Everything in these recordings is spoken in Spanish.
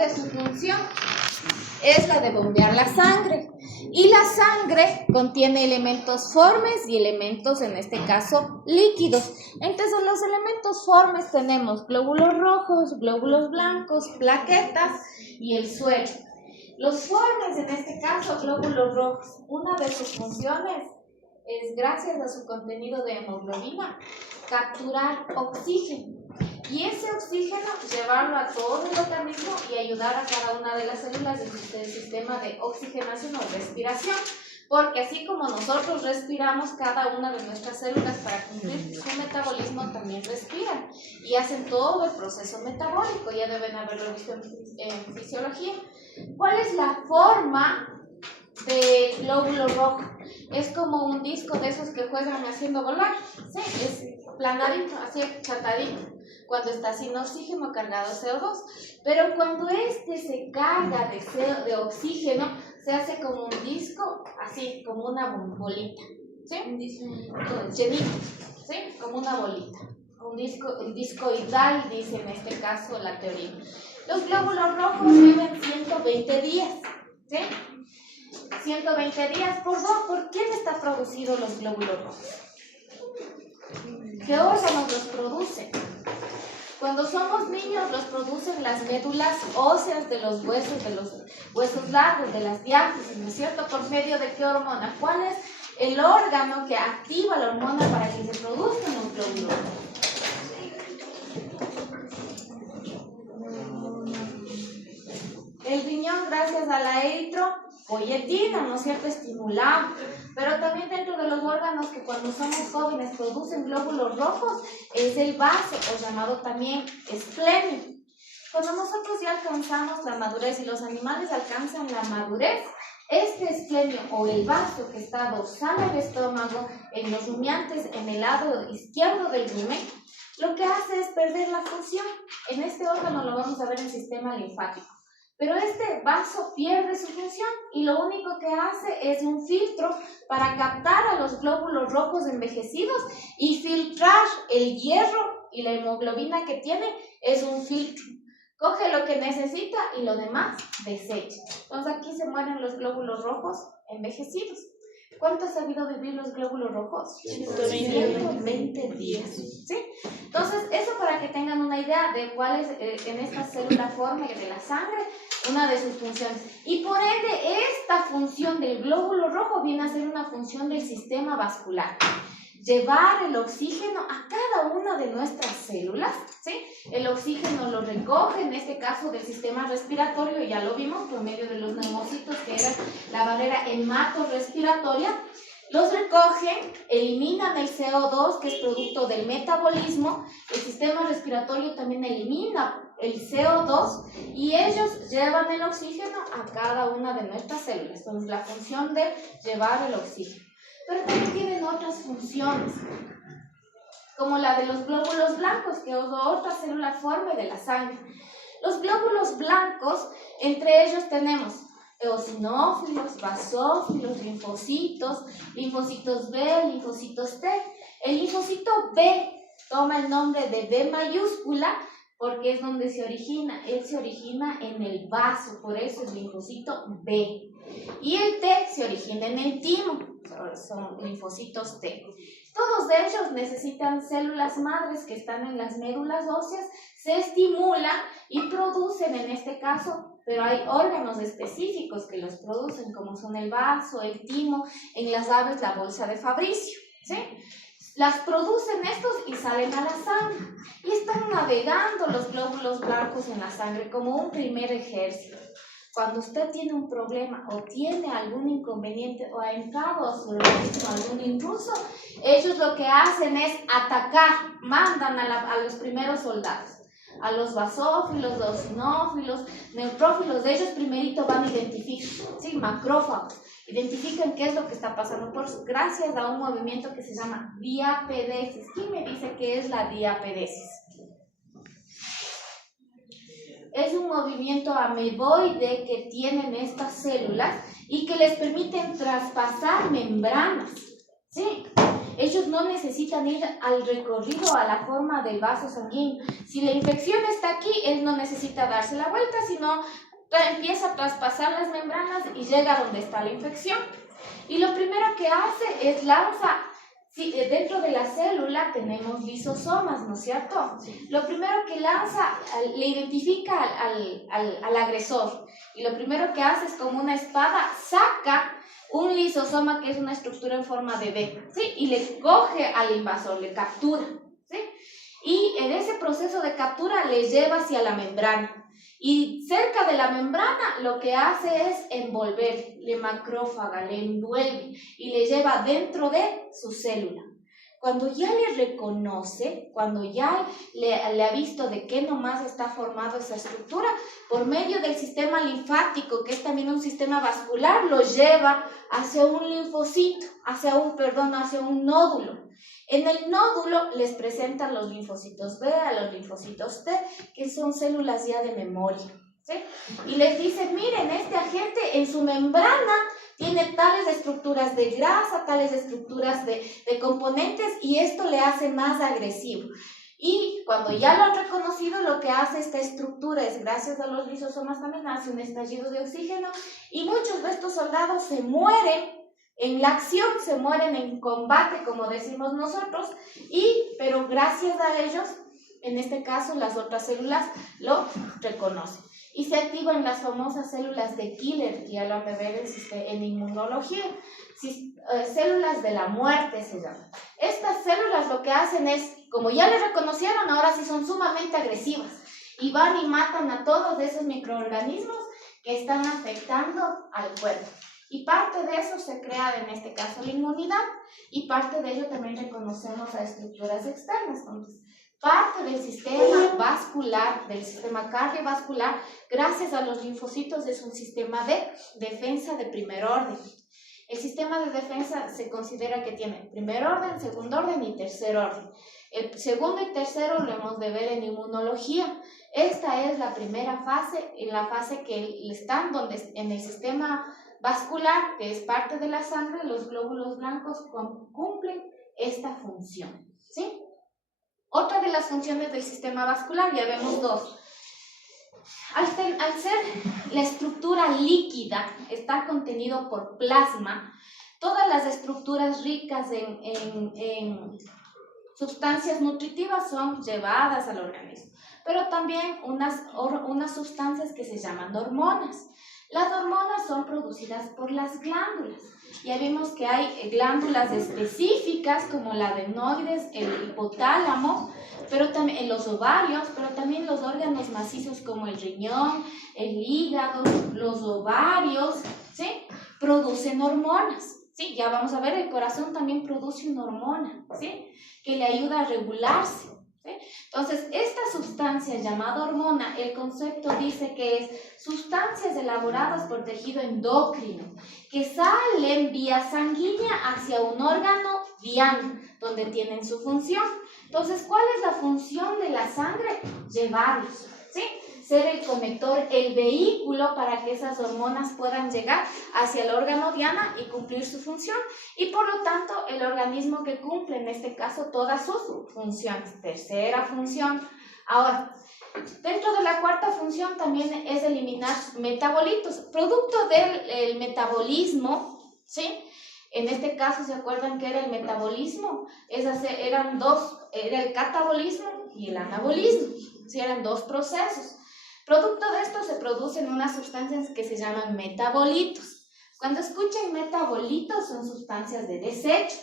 de su función es la de bombear la sangre. Y la sangre contiene elementos formes y elementos, en este caso, líquidos. Entonces, en los elementos formes tenemos glóbulos rojos, glóbulos blancos, plaquetas y el suero. Los formes, en este caso, glóbulos rojos, una de sus funciones es, gracias a su contenido de hemoglobina, capturar oxígeno. Y ese oxígeno llevarlo a todo el organismo y ayudar a cada una de las células del sistema de oxigenación o respiración. Porque así como nosotros respiramos, cada una de nuestras células para cumplir su metabolismo también respiran y hacen todo el proceso metabólico. Ya deben haberlo visto en fisiología. ¿Cuál es la forma del glóbulo rojo? Es como un disco de esos que juegan haciendo volar, ¿sí? Es planadito, así chatadito, cuando está sin oxígeno cargado CO2. Pero cuando este se carga de oxígeno, se hace como un disco, así, como una bolita, ¿sí? Llenito, ¿sí? Como una bolita. Un discoidal, dice en este caso la teoría. Los glóbulos rojos viven 120 días, ¿sí? 120 días. ¿Por quién está producido los glóbulos rojos? ¿Qué órganos los producen? Cuando somos niños los producen las médulas óseas de los huesos largos, de las diáfisis, ¿no es cierto? ¿Por medio de qué hormona? ¿Cuál es el órgano que activa la hormona para que se produzcan los glóbulos rojos? El riñón, gracias a la eritropoyetina, ¿no es cierto?, estimulado. Pero también dentro de los órganos que cuando somos jóvenes producen glóbulos rojos es el vaso, o llamado también esplenio. Cuando nosotros ya alcanzamos la madurez y los animales alcanzan la madurez, este esplenio o el vaso que está dorsal al estómago, en los rumiantes, en el lado izquierdo del rumen, lo que hace es perder la función. En este órgano lo vamos a ver en el sistema linfático. Pero este vaso pierde su función y lo único que hace es un filtro para captar a los glóbulos rojos envejecidos y filtrar el hierro y la hemoglobina que tiene. Es un filtro. Coge lo que necesita y lo demás desecha. Entonces aquí se mueren los glóbulos rojos envejecidos. ¿Cuánto ha sabido vivir los glóbulos rojos? 120 días. ¿Sí? Entonces, eso para que tengan una idea de cuál es en esta célula forme de la sangre una de sus funciones. Y por ende, esta función del glóbulo rojo viene a ser una función del sistema vascular. Llevar el oxígeno a cada una de nuestras células, ¿sí? El oxígeno lo recoge, en este caso del sistema respiratorio, ya lo vimos por medio de los neumocitos, que era la barrera hematorrespiratoria. Los recogen, eliminan el CO2, que es producto del metabolismo. El sistema respiratorio también elimina el CO2 y ellos llevan el oxígeno a cada una de nuestras células. Entonces, la función de llevar el oxígeno. Pero también tienen otras funciones, como la de los glóbulos blancos, que es otra célula forme de la sangre. Los glóbulos blancos, entre ellos tenemos eosinófilos, basófilos, linfocitos B, linfocitos T. El linfocito B toma el nombre de B mayúscula porque es donde se origina. Él se origina en el vaso, por eso es linfocito B. Y el T se origina en el timo, son linfocitos T. Todos ellos necesitan células madres que están en las médulas óseas, se estimulan y producen en este caso, pero hay órganos específicos que los producen, como son el vaso, el timo, en las aves la bolsa de Fabricio, ¿sí? Las producen estos y salen a la sangre. Y están navegando los glóbulos blancos en la sangre como un primer ejército. Cuando usted tiene un problema o tiene algún inconveniente o ha entrado a su organismo algún intruso, ellos lo que hacen es atacar, mandan a los primeros soldados, a los basófilos, los eosinófilos, neutrófilos. De ellos primerito van a identificar, ¿sí? Macrófagos, identifican qué es lo que está pasando gracias a un movimiento que se llama diapedesis. ¿Quién me dice qué es la diapedesis? Es un movimiento ameboide que tienen estas células y que les permiten traspasar membranas, ¿sí? ellos no necesitan ir al recorrido, a la forma del vaso sanguíneo. Si la infección está aquí, él no necesita darse la vuelta, sino empieza a traspasar las membranas y llega a donde está la infección. Y lo primero que hace es lanza, dentro de la célula tenemos lisosomas, ¿no es cierto? Lo primero que lanza, le identifica al agresor. Y lo primero que hace es como una espada, saca un lisosoma que es una estructura en forma de V, ¿sí? Y le coge al invasor, le captura, ¿sí? Y en ese proceso de captura le lleva hacia la membrana. Y cerca de la membrana lo que hace es envolver, le macrófaga, le envuelve y le lleva dentro de su célula. Cuando ya le reconoce, cuando ya le ha visto de qué nomás está formado esa estructura, por medio del sistema linfático, que es también un sistema vascular, lo lleva hacia un linfocito, hacia un nódulo. En el nódulo les presentan los linfocitos B a los linfocitos T, que son células ya de memoria, ¿sí? Y les dicen, miren, este agente en su membrana tiene tales estructuras de grasa, tales estructuras de componentes, y esto le hace más agresivo. Y cuando ya lo han reconocido, lo que hace esta estructura es, gracias a los lisosomas también, hace un estallido de oxígeno, y muchos de estos soldados se mueren en la acción, se mueren en combate, como decimos nosotros, pero gracias a ellos, en este caso, las otras células lo reconocen. Y se activan las famosas células de killer, que ya lo han de ver en inmunología. Células de la muerte se llaman. Estas células lo que hacen es, como ya les reconocieron, ahora sí son sumamente agresivas. Y van y matan a todos esos microorganismos que están afectando al cuerpo. Y parte de eso se crea, en este caso, la inmunidad, y parte de ello también reconocemos a estructuras externas. Entonces, parte del sistema vascular, del sistema cardiovascular, gracias a los linfocitos, es un sistema de defensa de primer orden. El sistema de defensa se considera que tiene primer orden, segundo orden y tercer orden. El segundo y tercero lo hemos de ver en inmunología. Esta es la primera fase, en la fase que están en el sistema vascular, que es parte de la sangre. Los glóbulos blancos cumplen esta función, ¿sí? Otra de las funciones del sistema vascular, ya vemos dos. Al ser la estructura líquida, está contenido por plasma, todas las estructuras ricas en sustancias nutritivas son llevadas al organismo, pero también unas sustancias que se llaman hormonas. Las hormonas son producidas por las glándulas. Ya vimos que hay glándulas específicas como la adenoides, el hipotálamo, pero también en los ovarios, pero también los órganos macizos como el riñón, el hígado, los ovarios, ¿sí? Producen hormonas, ¿sí? Ya vamos a ver, el corazón también produce una hormona, ¿sí? Que le ayuda a regularse, ¿sí? Entonces, esta sustancia llamada hormona, el concepto dice que es sustancias elaboradas por tejido endocrino que salen vía sanguínea hacia un órgano diana, donde tienen su función. Entonces, ¿cuál es la función de la sangre? Llevarlos, ¿sí? Ser el conector, el vehículo para que esas hormonas puedan llegar hacia el órgano diana y cumplir su función. Y por lo tanto, el organismo que cumple, en este caso, todas sus funciones. Tercera función. Ahora, dentro de la cuarta función también es eliminar metabolitos. Producto del metabolismo, ¿sí? En este caso, ¿se acuerdan que era el metabolismo? Eran dos, era el catabolismo y el anabolismo, ¿sí? Eran dos procesos. Producto de esto se producen unas sustancias que se llaman metabolitos. Cuando escuchen metabolitos, son sustancias de desecho.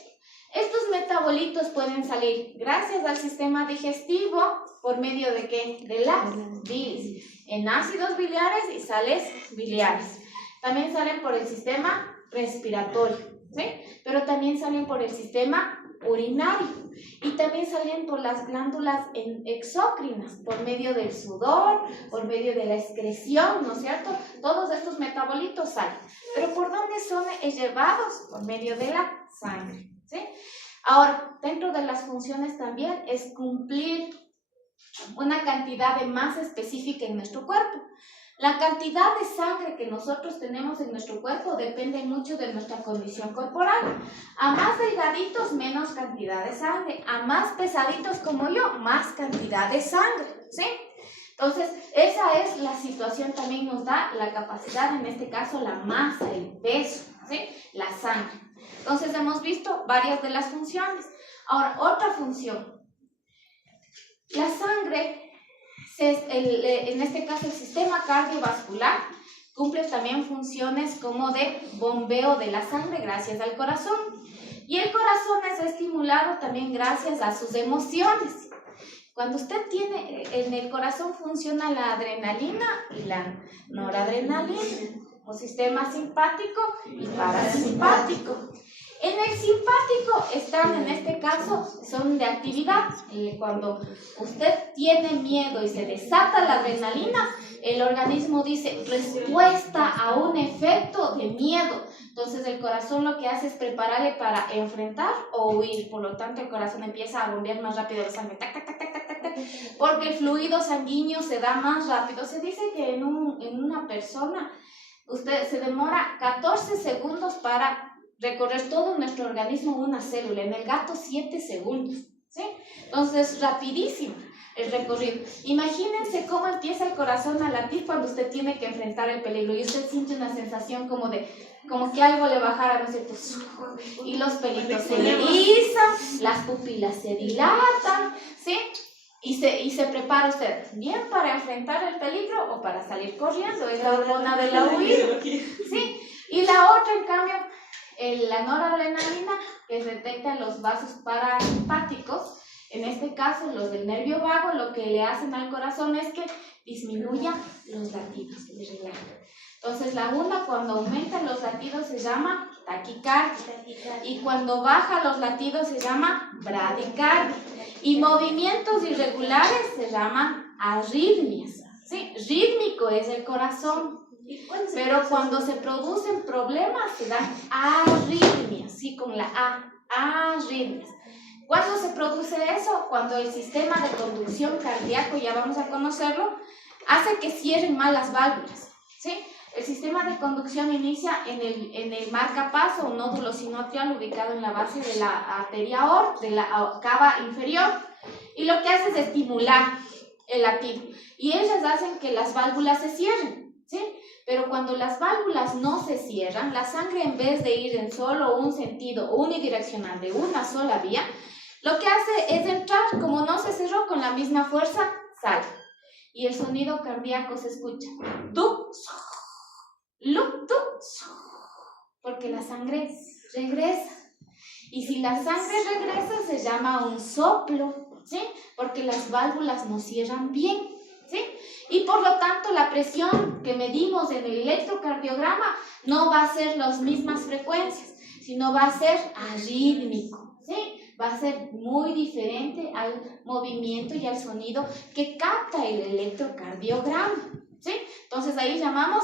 Estos metabolitos pueden salir gracias al sistema digestivo, ¿por medio de qué? De la bilis, en ácidos biliares y sales biliares. También salen por el sistema respiratorio, ¿sí? Pero también salen por el sistema urinario y también salen por las glándulas exócrinas, por medio del sudor, por medio de la excreción, ¿no es cierto? Todos estos metabolitos salen. ¿Pero por dónde son llevados? Por medio de la sangre, ¿sí? Ahora, dentro de las funciones también es cumplir una cantidad de masa específica en nuestro cuerpo. La cantidad de sangre que nosotros tenemos en nuestro cuerpo depende mucho de nuestra condición corporal. A más delgaditos, menos cantidad de sangre. A más pesaditos como yo, más cantidad de sangre, ¿sí? Entonces, esa es la situación, también nos da la capacidad, en este caso, la masa, el peso, ¿sí? La sangre. Entonces, hemos visto varias de las funciones. Ahora, otra función. La sangre, en este caso el sistema cardiovascular, cumple también funciones como de bombeo de la sangre gracias al corazón. Y el corazón es estimulado también gracias a sus emociones. Cuando usted tiene, en el corazón funciona la adrenalina y la noradrenalina, un sistema simpático y parasimpático. En el simpático están, en este caso, son de actividad. Cuando usted tiene miedo y se desata la adrenalina, el organismo dice respuesta a un efecto de miedo. Entonces el corazón lo que hace es prepararle para enfrentar o huir. Por lo tanto, el corazón empieza a bombear más rápido la sangre, tac, tac, tac, tac, tac, tac, porque el fluido sanguíneo se da más rápido. Se dice que en una persona usted se demora 14 segundos para recorrer todo nuestro organismo una célula. En el gato 7 segundos, ¿sí? Entonces, rapidísimo el recorrido. Imagínense cómo empieza el corazón a latir cuando usted tiene que enfrentar el peligro y usted siente una sensación como que algo le bajara, ¿no es cierto? Y los pelitos se erizan, las pupilas se dilatan, ¿sí? Y se prepara usted bien para enfrentar el peligro o para salir corriendo. Es la hormona de la huida, ¿sí? Y la otra, en cambio, la noradrenalina, que detecta los vasos parasimpáticos, en este caso los del nervio vago, lo que le hacen al corazón es que disminuya los latidos, le relajan. Entonces la una, cuando aumentan los latidos se llama taquicardia, y cuando baja los latidos se llama bradicardia, y movimientos irregulares se llaman arritmias, ¿sí? Rítmico es el corazón. Pero cuando se producen problemas se dan arritmias, sí, con la A, arritmias. ¿Cuándo se produce eso? Cuando el sistema de conducción cardíaco, ya vamos a conocerlo, hace que cierren mal las válvulas, ¿sí? El sistema de conducción inicia en el marcapaso o nódulo sinoatrial ubicado en la base de la arteria aorta, de la cava inferior, y lo que hace es estimular el latido, y ellas hacen que las válvulas se cierren, ¿sí? Pero cuando las válvulas no se cierran, la sangre, en vez de ir en solo un sentido unidireccional de una sola vía, lo que hace es entrar, como no se cerró con la misma fuerza, sale. Y el sonido cardíaco se escucha. Du, lu, du, porque la sangre regresa. Y si la sangre regresa, se llama un soplo, ¿sí? Porque las válvulas no cierran bien, ¿sí? Y por lo tanto, la presión que medimos en el electrocardiograma no va a ser las mismas frecuencias, sino va a ser arrítmico, ¿sí? Va a ser muy diferente al movimiento y al sonido que capta el electrocardiograma, ¿sí? Entonces ahí llamamos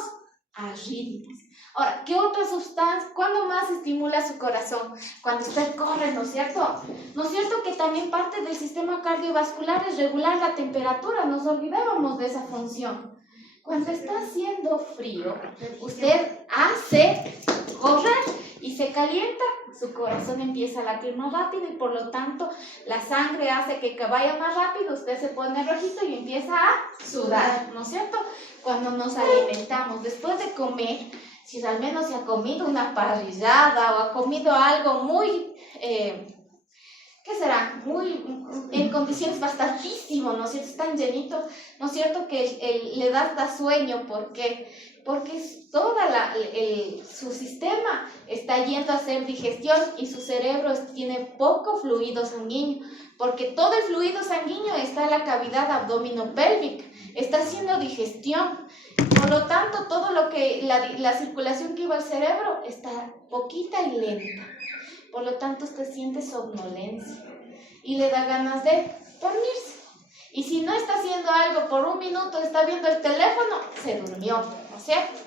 arritmias. Ahora, ¿qué otra sustancia? ¿Cuándo más estimula su corazón? Cuando usted corre, ¿no es cierto? ¿No es cierto que también parte del sistema cardiovascular es regular la temperatura? Nos olvidábamos de esa función. Cuando está haciendo frío, usted hace correr y se calienta, su corazón empieza a latir más rápido y por lo tanto la sangre hace que vaya más rápido, usted se pone rojito y empieza a sudar, ¿no es cierto? Cuando nos alimentamos, después de comer, si al menos se ha comido una parrillada o ha comido algo muy, ¿qué será? Muy, en condiciones bastantísimo, ¿no es cierto? Tan llenito, ¿no es cierto? Que le da hasta sueño, ¿por qué? Porque su sistema está yendo a hacer digestión y su cerebro tiene poco fluido sanguíneo, porque todo el fluido sanguíneo está en la cavidad abdominopélvica, está haciendo digestión. Por lo tanto, todo lo que la circulación que iba al cerebro está poquita y lenta. Por lo tanto, usted siente somnolencia y le da ganas de dormirse. Y si no está haciendo algo por un minuto, está viendo el teléfono, se durmió, ¿no es cierto?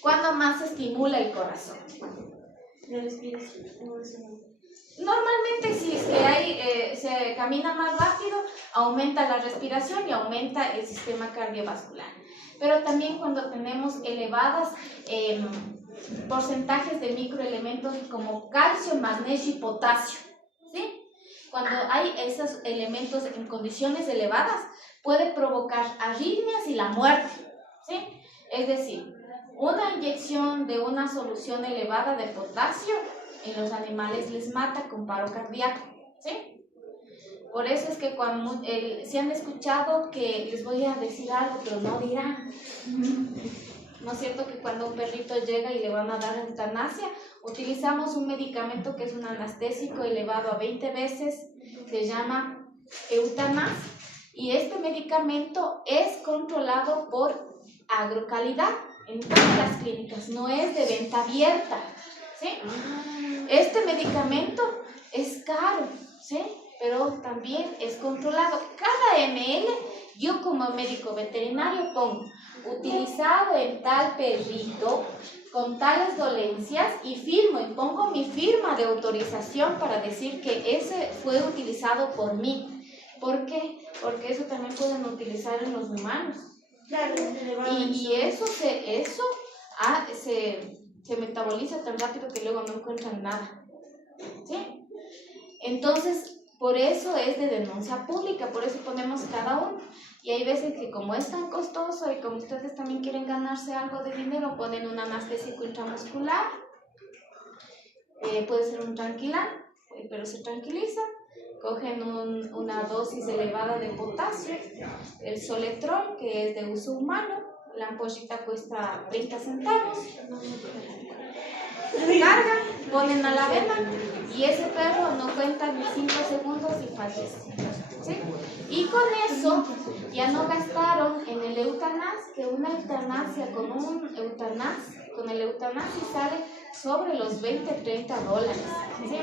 ¿Cuándo más se estimula el corazón? La respiración. Normalmente, si es que se camina más rápido, aumenta la respiración y aumenta el sistema cardiovascular. pero también cuando tenemos elevadas porcentajes de microelementos como calcio, magnesio y potasio, ¿sí? Cuando hay esos elementos en condiciones elevadas, puede provocar arritmias y la muerte, ¿sí? Es decir, una inyección de una solución elevada de potasio en los animales les mata con paro cardíaco, ¿sí? Por eso es que cuando si han escuchado que les voy a decir algo, pero no dirán, ¿no es cierto? Que cuando un perrito llega y le van a dar eutanasia, utilizamos un medicamento que es un anestésico elevado a 20 veces, se llama Eutanas, y este medicamento es controlado por Agrocalidad en todas las clínicas, no es de venta abierta, ¿sí? Este medicamento es caro, ¿sí? Pero también es controlado. Cada ml, yo como médico veterinario pongo utilizado en tal perrito con tales dolencias y firmo y pongo mi firma de autorización para decir que ese fue utilizado por mí. ¿Por qué? Porque eso también pueden utilizar en los humanos. Claro, y eso se metaboliza tan rápido que luego no encuentran nada, ¿sí? Entonces, por eso es de denuncia pública, por eso ponemos cada uno. Y hay veces que como es tan costoso y como ustedes también quieren ganarse algo de dinero, ponen un anestésico intramuscular, puede ser un tranquilán, pero se tranquiliza. Cogen una dosis elevada de potasio, el Soletrol, que es de uso humano, la ampollita cuesta 30 centavos, cargan, ponen a la vena y ese perro no cuenta ni 5 segundos y fallece, ¿sí? Y con eso ya no gastaron en el Eutanas, que una eutanasia con el Eutanas sale sobre los $20-30, ¿sí?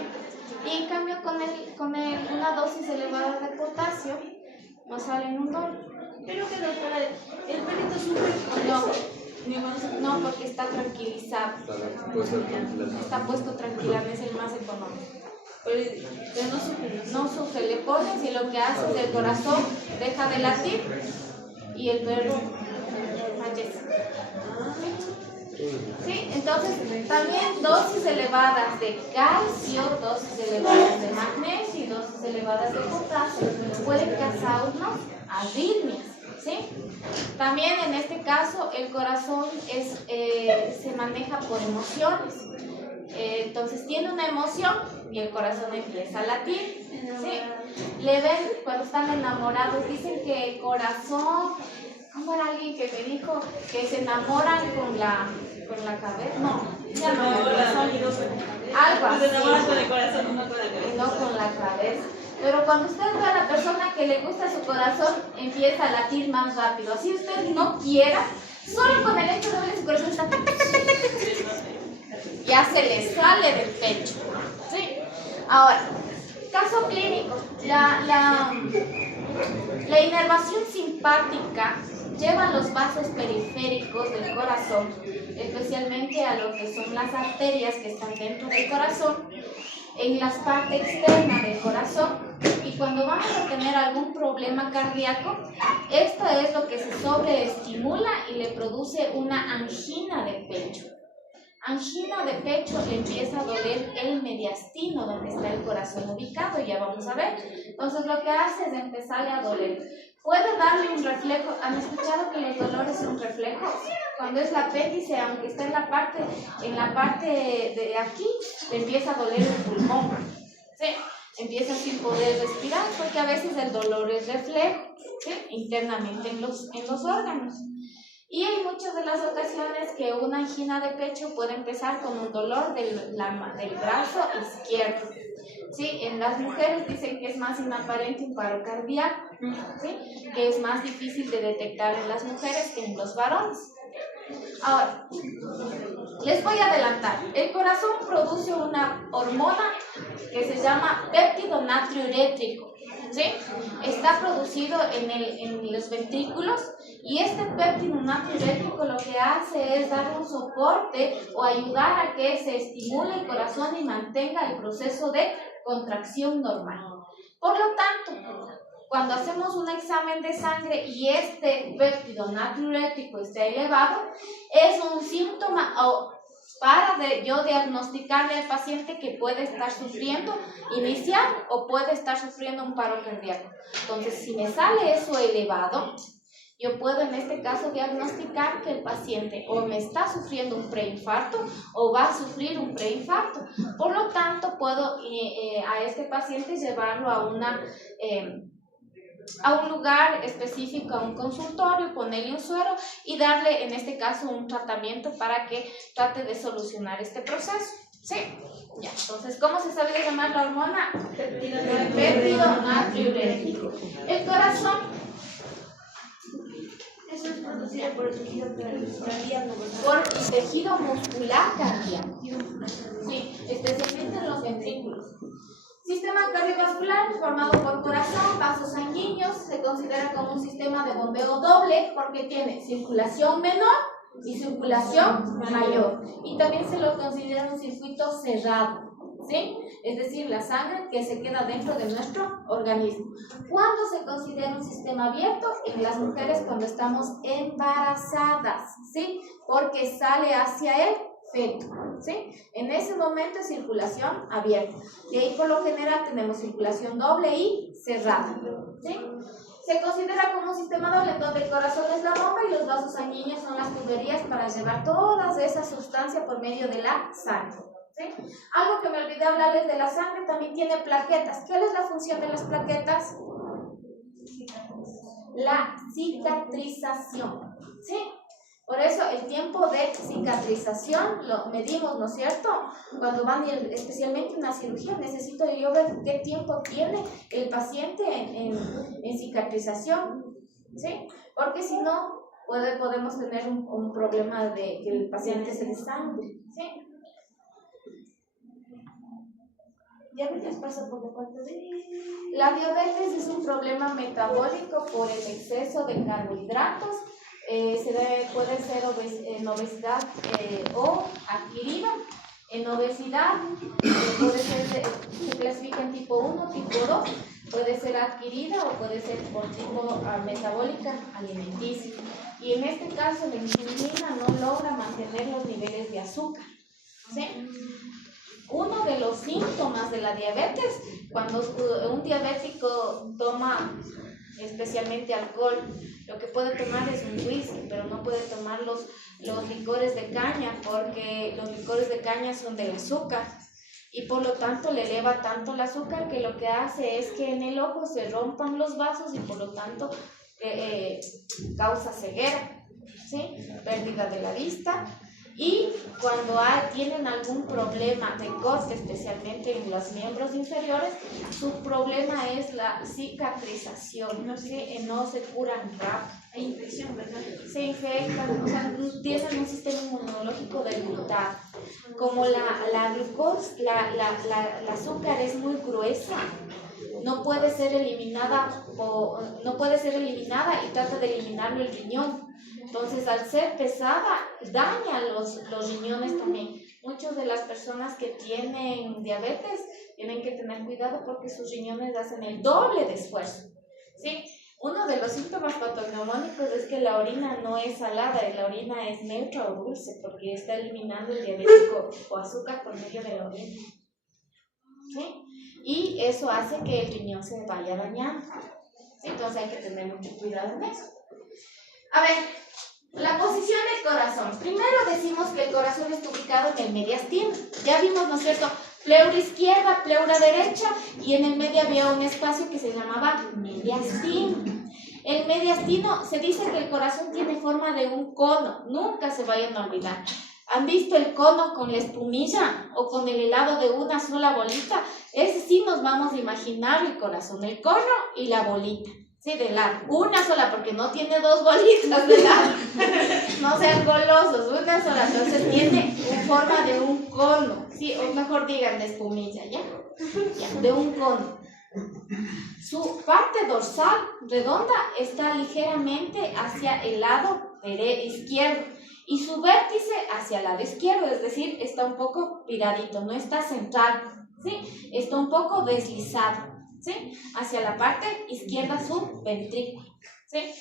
Y en cambio con una dosis elevada de potasio nos sale en $1. Pero que doctora, el perrito sufre. No, porque está tranquilizado. Está puesto tranquilamente, es el más económico. Pero no sufre. No sufre, le pones y lo que hace es el corazón deja de latir y el perro fallece. ¿Sí? Entonces, también dosis elevadas de calcio, dosis elevadas de magnesio y dosis elevadas de potasio pueden causarnos arritmias, ¿sí? También en este caso el corazón se maneja por emociones. Entonces tiene una emoción y el corazón empieza a latir, ¿sí? Le ven cuando están enamorados, dicen que el corazón, ¿cómo era alguien que me dijo? Que se enamoran con la cabeza, no, ya no, algo así. Se enamoran con el corazón, no con la cabeza. Y no con la cabeza. Pero cuando usted ve a la persona que le gusta su corazón, empieza a latir más rápido. Así usted no quiera, solo con el hecho de ver su corazón está ya se le sale del pecho, ¿sí? Ahora, caso clínico, la inervación simpática lleva los vasos periféricos del corazón, especialmente a lo que son las arterias que están dentro del corazón, en la parte externa del corazón, y cuando vamos a tener algún problema cardíaco, esto es lo que se sobreestimula y le produce una angina de pecho. Angina de pecho, le empieza a doler el mediastino, donde está el corazón ubicado, ya vamos a ver. Entonces lo que hace es empezarle a doler. Puede darle un reflejo. ¿Han escuchado que los dolores son reflejos? Cuando es el apéndice, aunque está en la parte de aquí, le empieza a doler el pulmón, ¿sí? Empieza sin poder respirar, porque a veces el dolor es reflejo, ¿sí? Internamente en los órganos. Y hay muchas de las ocasiones que una angina de pecho puede empezar con un dolor del brazo izquierdo, ¿sí? En las mujeres dicen que es más inaparente un paro cardíaco, ¿sí? Que es más difícil de detectar en las mujeres que en los varones. Ahora, les voy a adelantar. El corazón produce una hormona que se llama péptido natriurétrico, ¿sí? Está producido en los ventrículos, y este péptido natriurétrico lo que hace es dar un soporte o ayudar a que se estimule el corazón y mantenga el proceso de contracción normal. Por lo tanto, cuando hacemos un examen de sangre y este péptido natriurético está elevado, es un síntoma para yo diagnosticarle al paciente que puede estar sufriendo inicial o puede estar sufriendo un paro cardíaco. Entonces, si me sale eso elevado, yo puedo en este caso diagnosticar que el paciente o me está sufriendo un preinfarto o va a sufrir un preinfarto. Por lo tanto, puedo a este paciente llevarlo a un lugar específico, a un consultorio, ponerle un suero y darle en este caso un tratamiento para que trate de solucionar este proceso. ¿Sí? Ya, entonces, ¿cómo se sabe llamar la hormona? Péptido natriurético. El corazón. Eso es producido por el tejido cardíaco. Por el tejido muscular cardíaco. Sí, especialmente en los ventrículos. Sistema cardiovascular formado por corazón, vasos sanguíneos, se considera como un sistema de bombeo doble porque tiene circulación menor y circulación mayor. Y también se lo considera un circuito cerrado, ¿sí? Es decir, la sangre que se queda dentro de nuestro organismo. ¿Cuándo se considera un sistema abierto? En las mujeres cuando estamos embarazadas, ¿sí? Porque sale hacia el feto, ¿sí? En ese momento es circulación abierta. Y ahí por lo general tenemos circulación doble y cerrada, ¿sí? Se considera como un sistema doble donde el corazón es la bomba y los vasos sanguíneos son las tuberías para llevar todas esas sustancias por medio de la sangre, ¿sí? Algo que me olvidé hablarles de la sangre, también tiene plaquetas. ¿Cuál es la función de las plaquetas? La cicatrización, ¿sí? Por eso el tiempo de cicatrización lo medimos, ¿no es cierto? Cuando van, especialmente en una cirugía, necesito yo ver qué tiempo tiene el paciente en cicatrización, ¿sí? Porque si no, podemos tener un problema de que el paciente se desangre, ¿sí? ¿Diabetes pasa por la falta de...? La diabetes es un problema metabólico por el exceso de carbohidratos. Puede ser en obesidad o adquirida. En obesidad se clasifica en tipo 1, tipo 2, puede ser adquirida o puede ser por tipo metabólica alimenticia. Y en este caso la insulina no logra mantener los niveles de azúcar, ¿sí? Uno de los síntomas de la diabetes, cuando un diabético toma especialmente alcohol, lo que puede tomar es un whisky, pero no puede tomar los licores de caña, porque los licores de caña son del azúcar y por lo tanto le eleva tanto el azúcar que lo que hace es que en el ojo se rompan los vasos y por lo tanto causa ceguera, ¿sí? Pérdida de la vista. Y cuando tienen algún problema de corte, especialmente en los miembros inferiores, su problema es la cicatrización, no se curan rápido. Hay infección, ¿verdad? Se infectan, o sea, tienen un sistema inmunológico debilitado. Como la glucosa, la azúcar es muy gruesa, no puede ser eliminada y trata de eliminarlo el riñón. Entonces, al ser pesada, daña los riñones también. Muchas de las personas que tienen diabetes tienen que tener cuidado porque sus riñones hacen el doble de esfuerzo, ¿sí? Uno de los síntomas patognomónicos es que la orina no es salada, la orina es neutra o dulce porque está eliminando el diabético o azúcar por medio de la orina, ¿sí? Y eso hace que el riñón se vaya dañando, ¿sí? Entonces hay que tener mucho cuidado en eso. A ver, la posición del corazón. Primero decimos que el corazón está ubicado en el mediastino. Ya vimos, ¿no es cierto? Pleura izquierda, pleura derecha y en el medio había un espacio que se llamaba mediastino. El mediastino, se dice que el corazón tiene forma de un cono. Nunca se vayan a olvidar. ¿Han visto el cono con la espumilla o con el helado de una sola bolita? Ese sí nos vamos a imaginar el corazón, el cono y la bolita. Sí, de lado. Una sola, porque no tiene dos bolitas de lado. No sean golosos, una sola. Entonces tiene forma de un cono. Sí, o mejor digan de espumilla, ¿ya? Ya, de un cono. Su parte dorsal redonda está ligeramente hacia el lado izquierdo y su vértice hacia el lado izquierdo, es decir, está un poco viradito, no está centrado, ¿sí? Está un poco deslizado, ¿sí? Hacia la parte izquierda su ventrículo, ¿sí?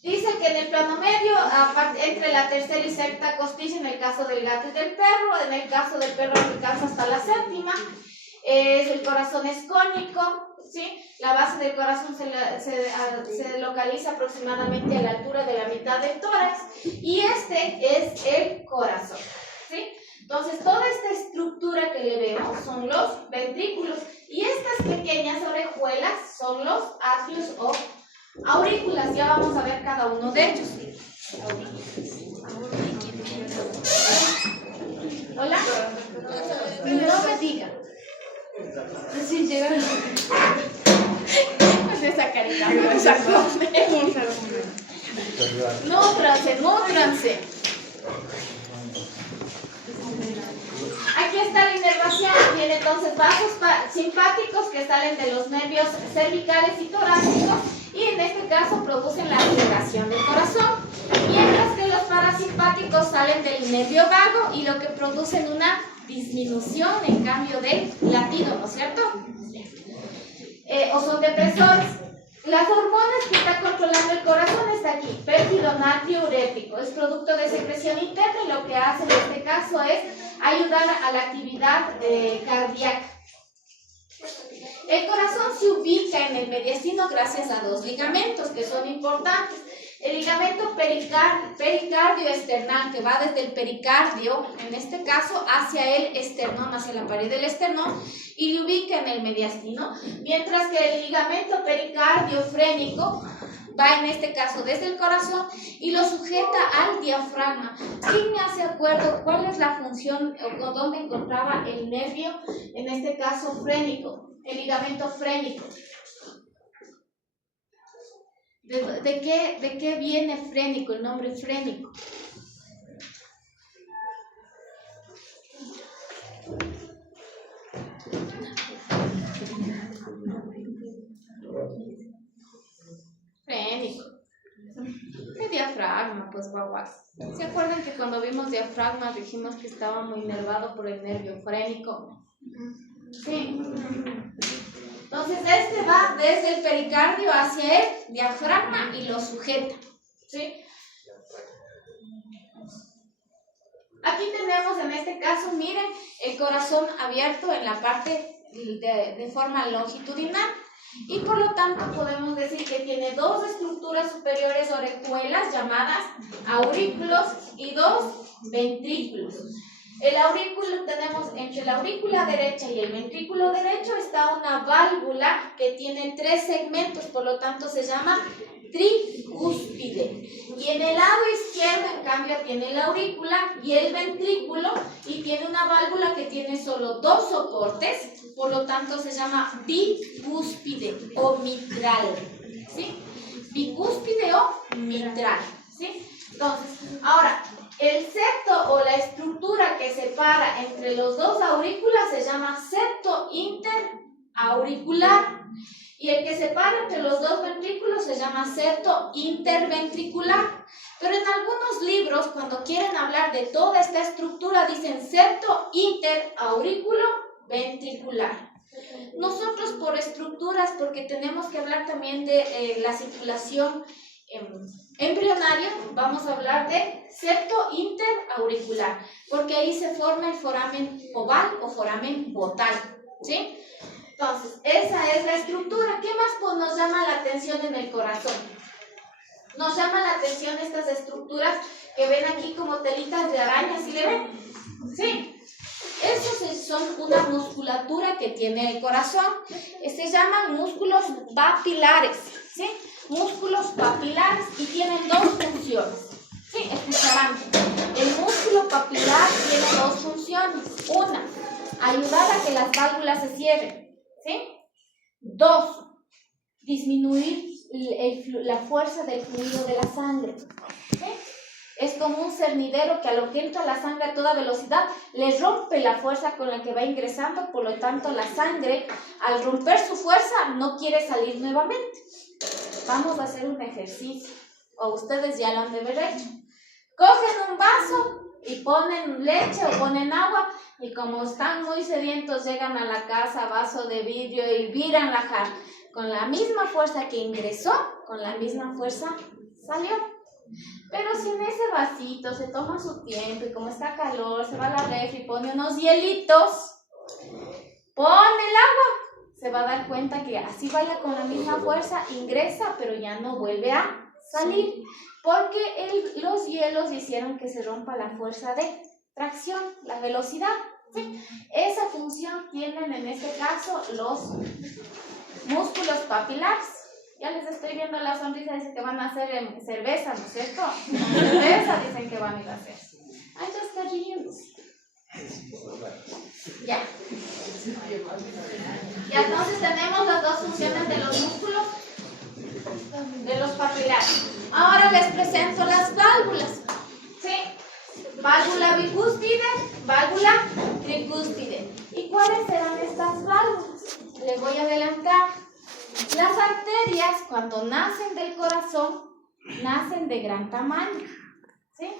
Dice que en el plano medio, entre la tercera y sexta costilla, en el caso del gato y del perro, en el caso del perro alcanza hasta la séptima, el corazón es cónico, ¿sí? La base del corazón se localiza aproximadamente a la altura de la mitad del tórax, y este es el corazón, ¿sí? Entonces, toda esta estructura que le vemos son los ventrículos, y estas pequeñas orejuelas son los atrios o aurículas. Ya vamos a ver cada uno de ellos. Hola. No me diga. Así llegaron. Pues esa carita me sacó. Nútranse. Aquí está la inervación. Tiene entonces vasos simpáticos que salen de los nervios cervicales y torácicos, y en este caso producen la aceleración del corazón, mientras que los parasimpáticos salen del nervio vago y lo que producen una disminución en cambio del latido, ¿no es cierto? O son depresores. Las hormonas que está controlando el corazón está aquí, péptido natriurético, es producto de secreción interna, y lo que hace en este caso es ayudar a la actividad cardíaca. El corazón se ubica en el mediastino gracias a dos ligamentos que son importantes. El ligamento pericardio esternal, que va desde el pericardio, en este caso, hacia el esternón, hacia la pared del esternón, y le ubica en el mediastino, mientras que el ligamento pericardio frénico va en este caso desde el corazón y lo sujeta al diafragma. ¿Quién me hace acuerdo cuál es la función o dónde encontraba el nervio, en este caso frénico, el ligamento frénico? ¿De qué viene frénico, el nombre frénico? Frénico. ¿Qué diafragma? Pues guaguas. ¿Se acuerdan que cuando vimos diafragma dijimos que estaba muy inervado por el nervio frénico? Sí. Entonces este va desde el pericardio hacia el diafragma y lo sujeta, ¿sí? Aquí tenemos en este caso, miren, el corazón abierto en la parte de forma longitudinal, y por lo tanto podemos decir que tiene dos estructuras superiores orejuelas llamadas aurículos y dos ventrículos. El aurículo tenemos entre la aurícula derecha y el ventrículo derecho está una válvula que tiene tres segmentos, por lo tanto se llama tricúspide. Y en el lado izquierdo, en cambio, tiene la aurícula y el ventrículo, y tiene una válvula que tiene solo dos soportes, por lo tanto se llama bicúspide o mitral, ¿sí? Bicúspide o mitral, ¿sí? Entonces, ahora, el septo o la estructura que separa entre los dos aurículas se llama septo interauricular, y el que separa entre los dos ventrículos se llama septo interventricular. Pero en algunos libros, cuando quieren hablar de toda esta estructura, dicen septo interauriculo ventricular. Nosotros por estructuras, porque tenemos que hablar también de la circulación embrionario, vamos a hablar de septo interauricular, porque ahí se forma el foramen oval o foramen botal, ¿sí? Entonces, esa es la estructura. ¿Qué más nos llama la atención en el corazón? Nos llama la atención estas estructuras que ven aquí como telitas de araña, ¿sí le ven? Sí. Esos son una musculatura que tiene el corazón. Se llaman músculos papilares, ¿sí? Músculos papilares, y tienen dos funciones. Sí, escucharán. El músculo papilar tiene dos funciones. Una, ayudar a que las válvulas se cierren, ¿sí? Dos, disminuir la fuerza del fluido de la sangre, ¿sí? Es como un cernidero que a lo que entra la sangre a toda velocidad le rompe la fuerza con la que va ingresando, por lo tanto la sangre, al romper su fuerza, no quiere salir nuevamente. Vamos a hacer un ejercicio, o ustedes ya lo han de haber hecho. Cogen un vaso y ponen leche o ponen agua, y como están muy sedientos llegan a la casa, vaso de vidrio y viran la jarra. Con la misma fuerza que ingresó, con la misma fuerza salió. Pero si en ese vasito se toma su tiempo y como está calor, se va a la refri y pone unos hielitos, pone el agua, se va a dar cuenta que así vaya con la misma fuerza, ingresa, pero ya no vuelve a salir. Porque los hielos hicieron que se rompa la fuerza de tracción, la velocidad. ¿Sí? Esa función tienen en este caso los músculos papilares. Ya les estoy viendo la sonrisa, dicen que van a hacer en cerveza, ¿no es cierto? Cerveza dicen que van a ir a hacer. Ay, ya está riéndose. Ya. Y entonces tenemos las dos funciones de los músculos, de los papilares. Ahora les presento las válvulas. ¿Sí? Válvula bicúspide, válvula tricúspide. ¿Y cuáles serán estas válvulas? Les voy a adelantar. Las arterias, cuando nacen del corazón, nacen de gran tamaño, ¿sí?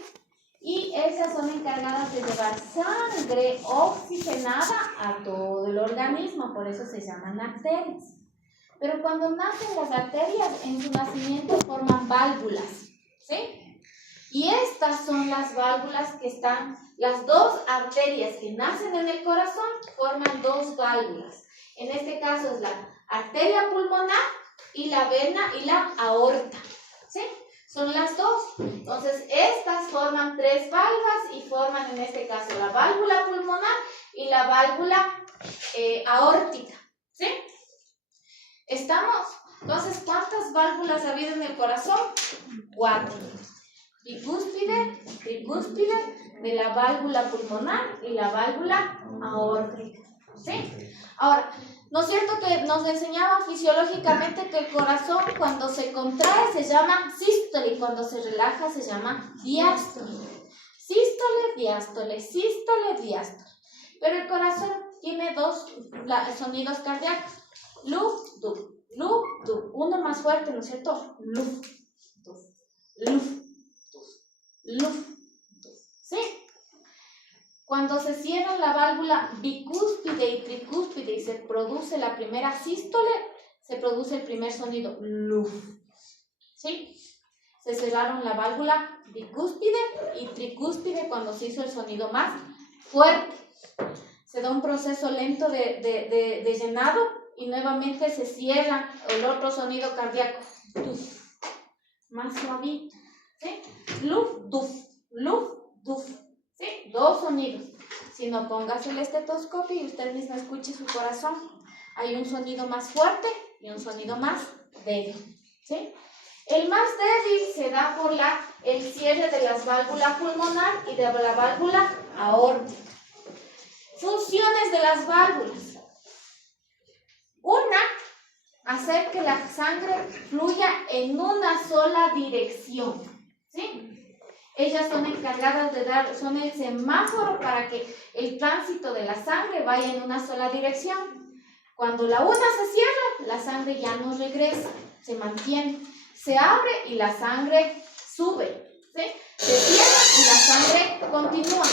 Y esas son encargadas de llevar sangre oxigenada a todo el organismo, por eso se llaman arterias. Pero cuando nacen las arterias, en su nacimiento forman válvulas, ¿sí? Y estas son las válvulas que están, las dos arterias que nacen en el corazón forman dos válvulas. En este caso es la arteria pulmonar y la vena y la aorta, ¿sí? Son las dos. Entonces, estas forman tres válvulas y forman en este caso la válvula pulmonar y la válvula aórtica, ¿sí? ¿Estamos? Entonces, ¿cuántas válvulas ha habido en el corazón? 4. Bicúspide, tricúspide, de la válvula pulmonar y la válvula aórtica, ¿sí? Ahora, ¿no es cierto que nos enseñaban fisiológicamente que el corazón cuando se contrae se llama sístole y cuando se relaja se llama diástole? Sístole, diástole, sístole, diástole. Pero el corazón tiene dos sonidos cardíacos. Luf, duf, luf, duf. Uno más fuerte, ¿no es cierto? Luf, duf, luf, duf, luf, duf. ¿Sí? Cuando se cierra la válvula bicúspide y tricúspide y se produce la primera sístole, se produce el primer sonido, luf. ¿Sí? Se cerraron la válvula bicúspide y tricúspide cuando se hizo el sonido más fuerte. Se da un proceso lento de llenado y nuevamente se cierra el otro sonido cardíaco, tuf, más suavito. ¿Sí? Luf, duf, luf, duf. ¿Sí? Dos sonidos. Si no, pongas el estetoscopio y usted mismo escuche su corazón. Hay un sonido más fuerte y un sonido más débil. ¿Sí? El más débil se da por el cierre de las válvulas pulmonar y de la válvula aórtica. Funciones de las válvulas. Una, hacer que la sangre fluya en una sola dirección. ¿Sí? Ellas son encargadas de son el semáforo para que el tránsito de la sangre vaya en una sola dirección. Cuando la una se cierra, la sangre ya no regresa, se mantiene. Se abre y la sangre sube, ¿sí? Se cierra y la sangre continúa,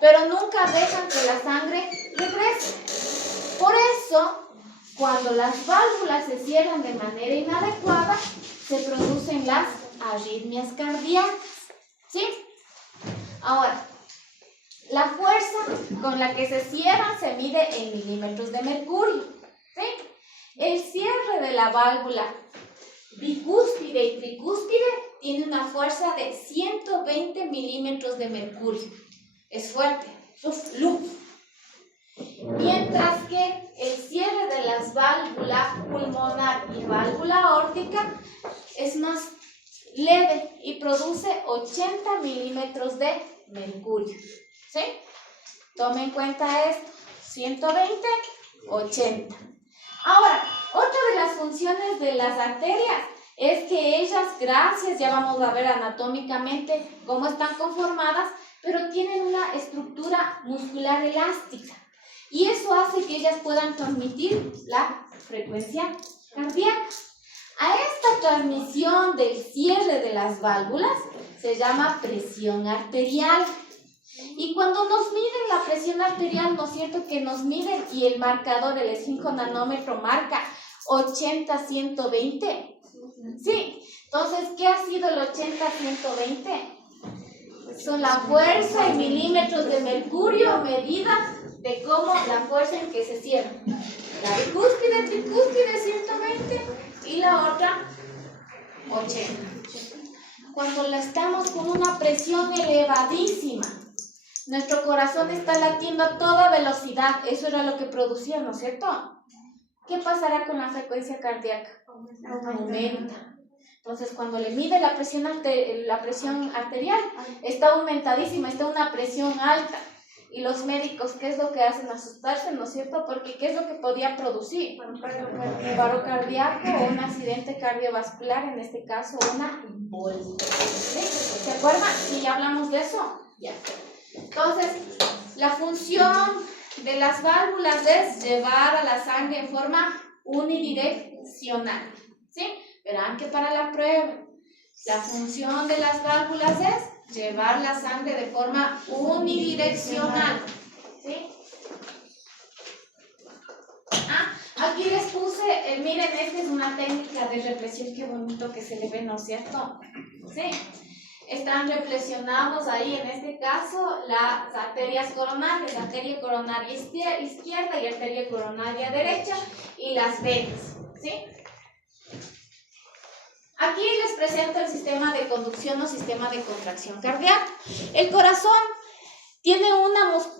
pero nunca dejan que la sangre regrese. Por eso, cuando las válvulas se cierran de manera inadecuada, se producen las arritmias cardíacas. ¿Sí? Ahora, la fuerza con la que se cierran se mide en milímetros de mercurio. ¿Sí? El cierre de la válvula bicúspide y tricúspide tiene una fuerza de 120 milímetros de mercurio. Es fuerte. Luf, luf. Mientras que el cierre de las válvulas pulmonar y válvula aórtica es más leve y produce 80 milímetros de mercurio. ¿Sí? Tome en cuenta esto. 120, 80. Ahora, otra de las funciones de las arterias es que ellas, ya vamos a ver anatómicamente cómo están conformadas, pero tienen una estructura muscular elástica. Y eso hace que ellas puedan transmitir la frecuencia cardíaca. A esta transmisión del cierre de las válvulas se llama presión arterial. Y cuando nos miden la presión arterial, ¿no es cierto? Que nos miden y el marcador, el 5 nanómetro, marca 80-120. Sí. Entonces, ¿qué ha sido el 80-120? Son la fuerza en milímetros de mercurio medida de cómo la fuerza en que se cierra. La bicúspide, tricúspide 120 y la otra 80. Cuando la estamos con una presión elevadísima, nuestro corazón está latiendo a toda velocidad. Eso era lo que producía, ¿no es cierto? ¿Qué pasará con la frecuencia cardíaca? Aumenta. Entonces, cuando le mide la presión arterial, está aumentadísima, está una presión alta. Y los médicos, ¿qué es lo que hacen? Asustarse, ¿no es cierto? Porque ¿qué es lo que podía producir? Un paro cardíaco o un accidente cardiovascular, en este caso una embolia. ¿Sí? ¿Se acuerdan? Sí, ya hablamos de eso. Ya. Entonces, la función de las válvulas es llevar a la sangre en forma unidireccional. ¿Sí? Verán que para la prueba, la función de las válvulas es llevar la sangre de forma unidireccional. ¿Sí? Aquí les puse, miren, esta es una técnica de represión, qué bonito que se le ve, ¿no es cierto? Sí. Están represionados ahí, en este caso, las arterias coronarias, la arteria coronaria izquierda y arteria coronaria derecha, y las venas. ¿Sí? Aquí les presento el sistema de conducción o sistema de contracción cardíaca. El corazón tiene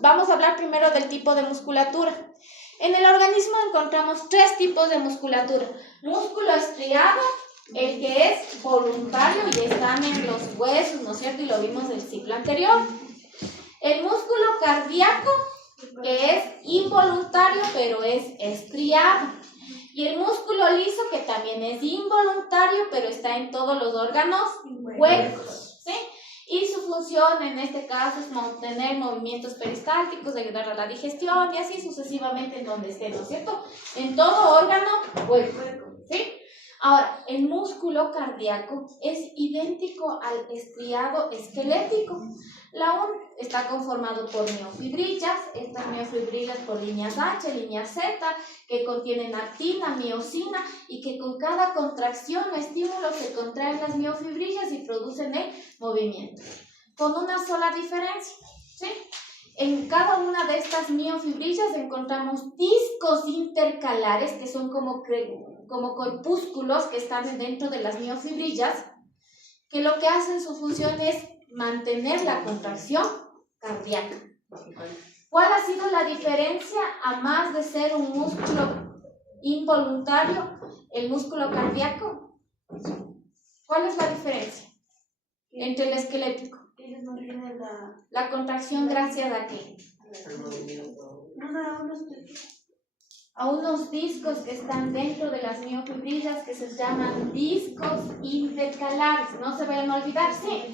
vamos a hablar primero del tipo de musculatura. En el organismo encontramos 3 tipos de musculatura. Músculo estriado, el que es voluntario y están en los huesos, ¿no es cierto? Y lo vimos en el ciclo anterior. El músculo cardíaco, que es involuntario, pero es estriado. Y el músculo liso, que también es involuntario, pero está en todos los órganos huecos, ¿sí? Y su función en este caso es mantener movimientos peristálticos, ayudar a la digestión y así sucesivamente en donde esté, ¿no es cierto? En todo órgano hueco, ¿sí? Ahora, el músculo cardíaco es idéntico al estriado esquelético. La está conformado por miofibrillas, estas miofibrillas por líneas H, líneas Z, que contienen actina, miosina y que con cada contracción o estímulo se contraen las miofibrillas y producen el movimiento. Con una sola diferencia, ¿sí? En cada una de estas miofibrillas encontramos discos intercalares, que son como corpúsculos que están dentro de las miofibrillas, que lo que hacen su función es mantener la contracción cardíaca. ¿Cuál ha sido la diferencia, a más de ser un músculo involuntario, el músculo cardíaco? ¿Cuál es la diferencia entre el esquelético? La contracción, ¿gracias a qué? A unos discos que están dentro de las miofibrillas que se llaman discos intercalares. No se vayan a olvidar, sí.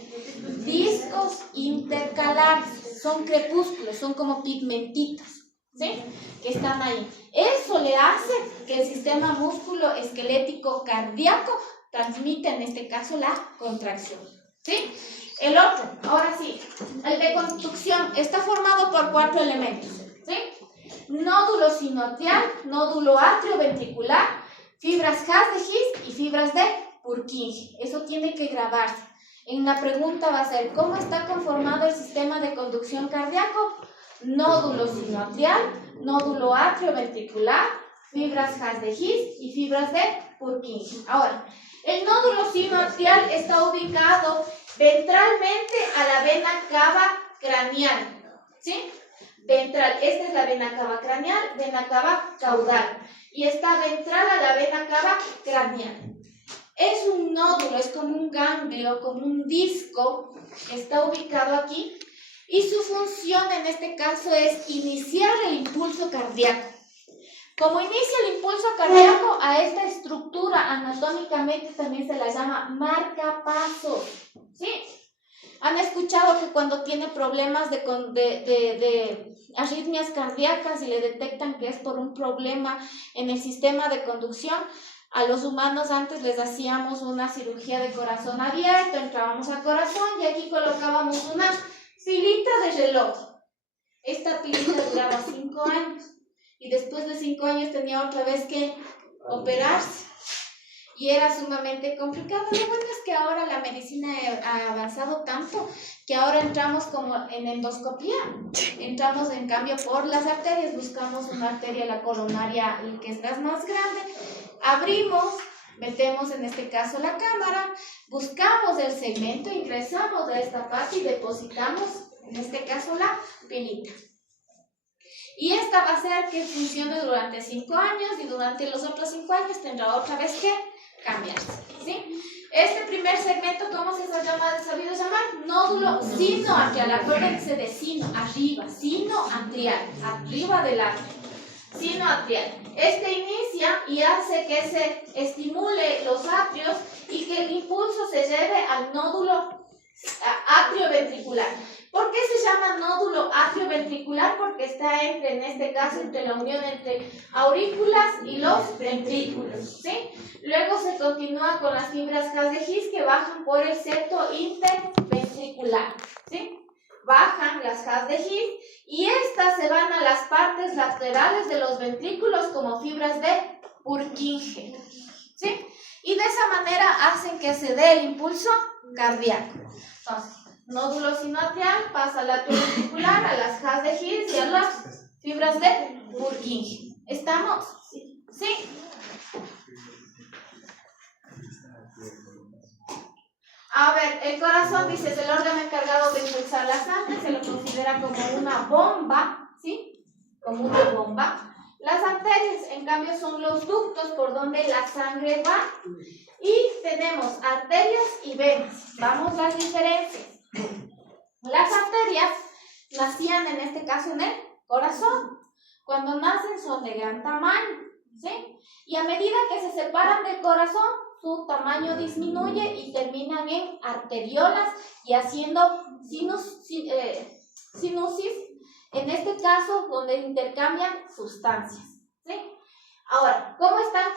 Discos intercalares. Son crepúsculos, son como pigmentitos, ¿sí? Que están ahí. Eso le hace que el sistema músculo esquelético cardíaco transmita en este caso la contracción, ¿sí? El otro, ahora sí, el de conducción, está formado por 4 elementos, ¿sí? Nódulo sinoatrial, nódulo atrioventricular, fibras His de His y fibras de Purkinje. Eso tiene que grabarse. En la pregunta va a ser, ¿cómo está conformado el sistema de conducción cardíaco? Nódulo sinoatrial, nódulo atrioventricular, fibras His de His y fibras de Purkinje. Ahora, el nódulo sinoatrial está ubicado ventralmente a la vena cava craneal, ¿sí? Ventral, esta es la vena cava craneal, vena cava caudal, y está ventral a la vena cava craneal. Es un nódulo, es como un ganglio, como un disco que está ubicado aquí, y su función en este caso es iniciar el impulso cardíaco. Como inicia el impulso cardíaco, a esta estructura anatómicamente también se la llama marcapasos, ¿sí? Han escuchado que cuando tiene problemas de arritmias cardíacas y le detectan que es por un problema en el sistema de conducción, a los humanos antes les hacíamos una cirugía de corazón abierto, entrábamos al corazón y aquí colocábamos una Pilita de reloj. Esta pilita duraba 5 años y después de 5 años tenía otra vez que operarse y era sumamente complicado. Lo bueno es que ahora la medicina ha avanzado tanto que ahora entramos como en endoscopía, entramos en cambio por las arterias, buscamos una arteria, la coronaria, que es la más grande, abrimos, metemos en este caso la cámara, buscamos el segmento, ingresamos a esta parte y depositamos en este caso la pilita. Y esta va a hacer que funcione durante 5 años y durante los otros 5 años tendrá otra vez que cambiarse, ¿sí? Este primer segmento, ¿cómo se ha sabido llamar? Nódulo sinoatrial. Acuérdense de sino, arriba, sinoatrial, arriba del atrio. Sinoatrial. Este inicia y hace que se estimule los atrios y que el impulso se lleve al nódulo atrioventricular. ¿Por qué se llama nódulo atrioventricular? Porque está en este caso, entre la unión entre aurículas y los ventrículos, ¿sí? Luego se continúa con las fibras His de His que bajan por el septo interventricular, ¿sí? Bajan las His de His y estas se van a las partes laterales de los ventrículos como fibras de Purkinje, ¿sí? Y de esa manera hacen que se dé el impulso cardíaco. Entonces, nódulo sinoatrial pasa al atrioventricular, a las His de His y a las fibras de Purkinje. ¿Estamos? Sí. A ver, el corazón, dice, es el órgano encargado de impulsar la sangre, se lo considera como una bomba, ¿sí? Como una bomba. Las arterias, en cambio, son los ductos por donde la sangre va. Y tenemos arterias y venas. Vamos a las diferencias. Las arterias nacían, en este caso, en el corazón. Cuando nacen son de gran tamaño, ¿sí? Y a medida que se separan del corazón, su tamaño disminuye y terminan en arteriolas y haciendo sinusis, en este caso donde intercambian sustancias, ¿sí? Ahora, ¿cómo están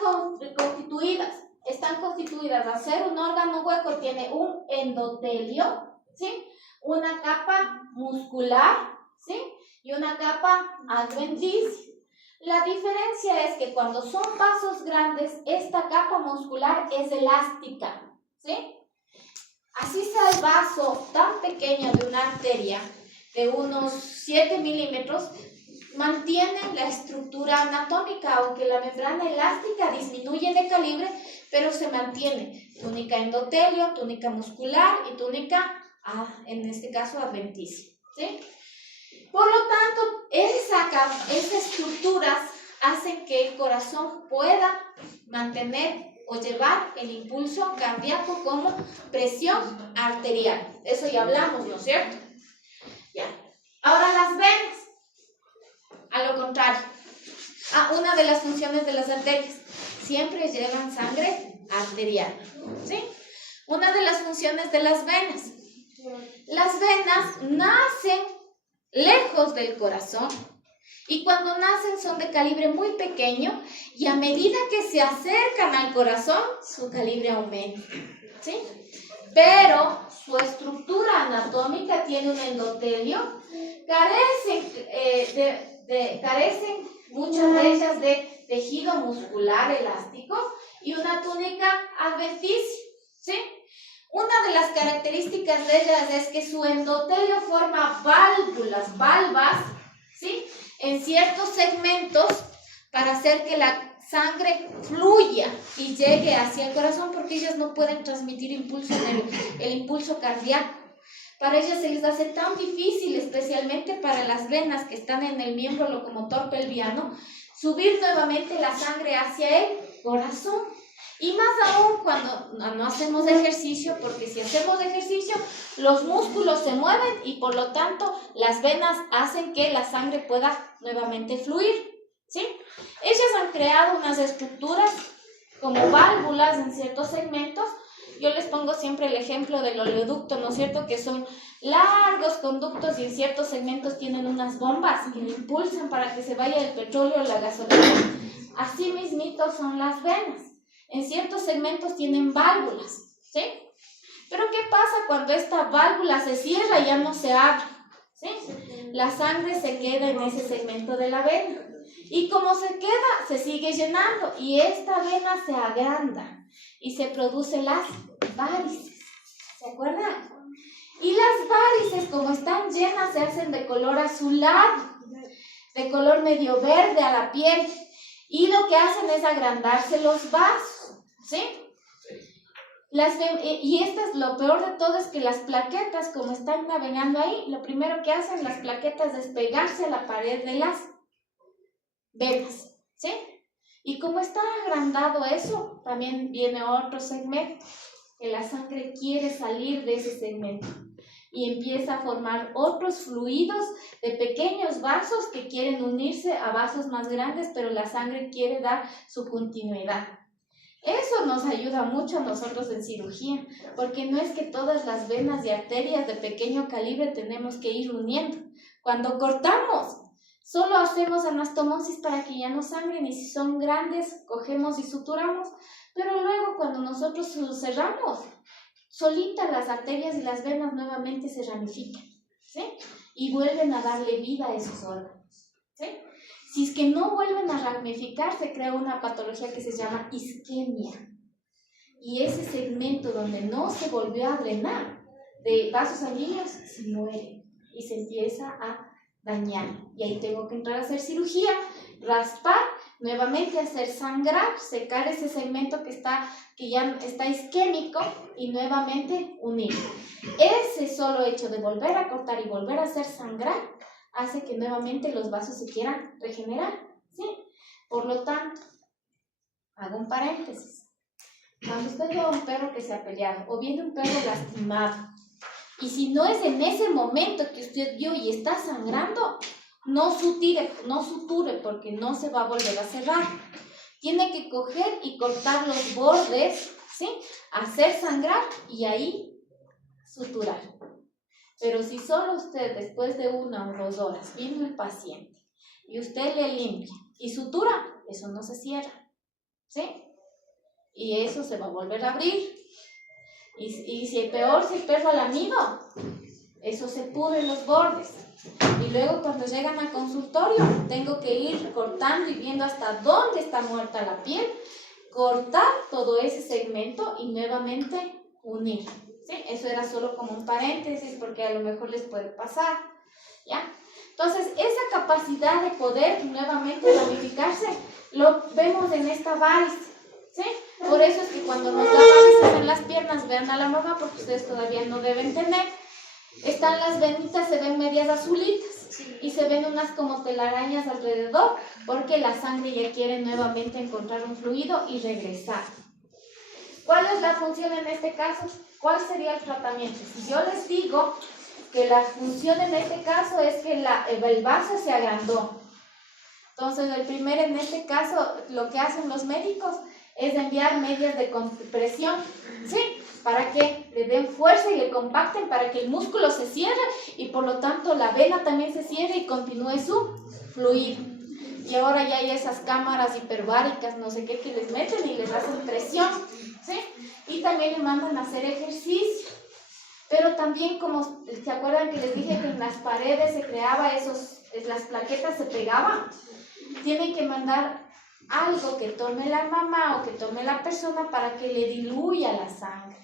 constituidas? Están constituidas, al ser un órgano hueco, tiene un endotelio, ¿sí? Una capa muscular, ¿sí? Y una capa adventicia. La diferencia es que cuando son vasos grandes, esta capa muscular es elástica, ¿sí? Así sea el vaso tan pequeño de una arteria, de unos 7 milímetros, mantienen la estructura anatómica, aunque la membrana elástica disminuye de calibre, pero se mantiene túnica endotelio, túnica muscular y túnica, en este caso, adventicia, ¿sí? Por lo tanto, esas estructuras hacen que el corazón pueda mantener o llevar el impulso cardíaco como presión arterial. Eso ya hablamos, ¿no es cierto? Ya. Ahora las venas, a lo contrario. Una de las funciones de las arterias, siempre llevan sangre arterial, ¿sí? Una de las funciones de las venas nacen lejos del corazón y cuando nacen son de calibre muy pequeño y a medida que se acercan al corazón su calibre aumenta, ¿sí? Pero su estructura anatómica tiene un endotelio, carecen muchas de ellas de tejido muscular elástico y una túnica adventicia, ¿sí? Una de las características de ellas es que su endotelio forma valvas, ¿sí? En ciertos segmentos para hacer que la sangre fluya y llegue hacia el corazón, porque ellas no pueden transmitir impulso el impulso cardíaco. Para ellas se les hace tan difícil, especialmente para las venas que están en el miembro locomotor pelviano, subir nuevamente la sangre hacia el corazón. Y más aún cuando no hacemos ejercicio, porque si hacemos ejercicio, los músculos se mueven y por lo tanto las venas hacen que la sangre pueda nuevamente fluir, ¿sí? Ellas han creado unas estructuras como válvulas en ciertos segmentos. Yo les pongo siempre el ejemplo del oleoducto, ¿no es cierto? Que son largos conductos y en ciertos segmentos tienen unas bombas que impulsan para que se vaya el petróleo o la gasolina. Así mismito son las venas. En ciertos segmentos tienen válvulas, ¿sí? Pero ¿qué pasa cuando esta válvula se cierra y ya no se abre? ¿sí? La sangre se queda en ese segmento de la vena. Y como se queda, se sigue llenando y esta vena se agranda y se producen las varices. ¿Se acuerdan? Y las varices, como están llenas, se hacen de color azulado, de color medio verde a la piel. Y lo que hacen es agrandarse los vasos, ¿sí? Y esto es lo peor de todo, es que las plaquetas, como están navegando ahí, lo primero que hacen las plaquetas es pegarse a la pared de las venas, ¿sí? Y como está agrandado eso, también viene otro segmento, que la sangre quiere salir de ese segmento y empieza a formar otros fluidos de pequeños vasos que quieren unirse a vasos más grandes, pero la sangre quiere dar su continuidad. Eso nos ayuda mucho a nosotros en cirugía, porque no es que todas las venas y arterias de pequeño calibre tenemos que ir uniendo. Cuando cortamos, solo hacemos anastomosis para que ya no sangren, y si son grandes, cogemos y suturamos, pero luego cuando nosotros cerramos, solitas las arterias y las venas nuevamente se ramifican, ¿sí? Y vuelven a darle vida a esos órganos, ¿sí? Si es que no vuelven a ramificar, se crea una patología que se llama isquemia. Y ese segmento donde no se volvió a drenar de vasos sanguíneos se muere y se empieza a dañar. Y ahí tengo que entrar a hacer cirugía, raspar, nuevamente hacer sangrar, secar ese segmento que ya está isquémico y nuevamente unir. Ese solo hecho de volver a cortar y volver a hacer sangrar hace que nuevamente los vasos se quieran regenerar, ¿sí? Por lo tanto, hago un paréntesis. Cuando usted ve a un perro que se ha peleado o viene un perro lastimado, y si no es en ese momento que usted vio y está sangrando, no suture porque no se va a volver a cerrar. Tiene que coger y cortar los bordes, ¿sí? Hacer sangrar y ahí suturar. Pero si solo usted después de 1 o 2 horas viene el paciente y usted le limpia y sutura, eso no se cierra, ¿sí? Y eso se va a volver a abrir. Y si peor, si el perro ha lamido, eso se pudre en los bordes. Y luego cuando llegan al consultorio, tengo que ir cortando y viendo hasta dónde está muerta la piel, cortar todo ese segmento y nuevamente unir. ¿Sí? Eso era solo como un paréntesis porque a lo mejor les puede pasar, ¿ya? Entonces, esa capacidad de poder nuevamente ramificarse lo vemos en esta varice, ¿sí? Por eso es que cuando nos da varices en las piernas, vean a la mamá porque ustedes todavía no deben tener, están las venitas, se ven medias azulitas y se ven unas como telarañas alrededor porque la sangre ya quiere nuevamente encontrar un fluido y regresar. ¿Cuál es la función en este caso? ¿Cuál sería el tratamiento? Si yo les digo que la función en este caso es que el vaso se agrandó. Entonces, en este caso, lo que hacen los médicos es enviar medias de compresión, ¿sí? Para que le den fuerza y le compacten, para que el músculo se cierre y por lo tanto la vena también se cierre y continúe su fluido. Y ahora ya hay esas cámaras hiperbáricas, no sé qué, que les meten y les hacen presión, ¿sí? Y también le mandan a hacer ejercicio. Pero también, como se acuerdan que les dije que en las paredes se creaba las plaquetas se pegaban, tienen que mandar algo que tome la mamá o que tome la persona para que le diluya la sangre.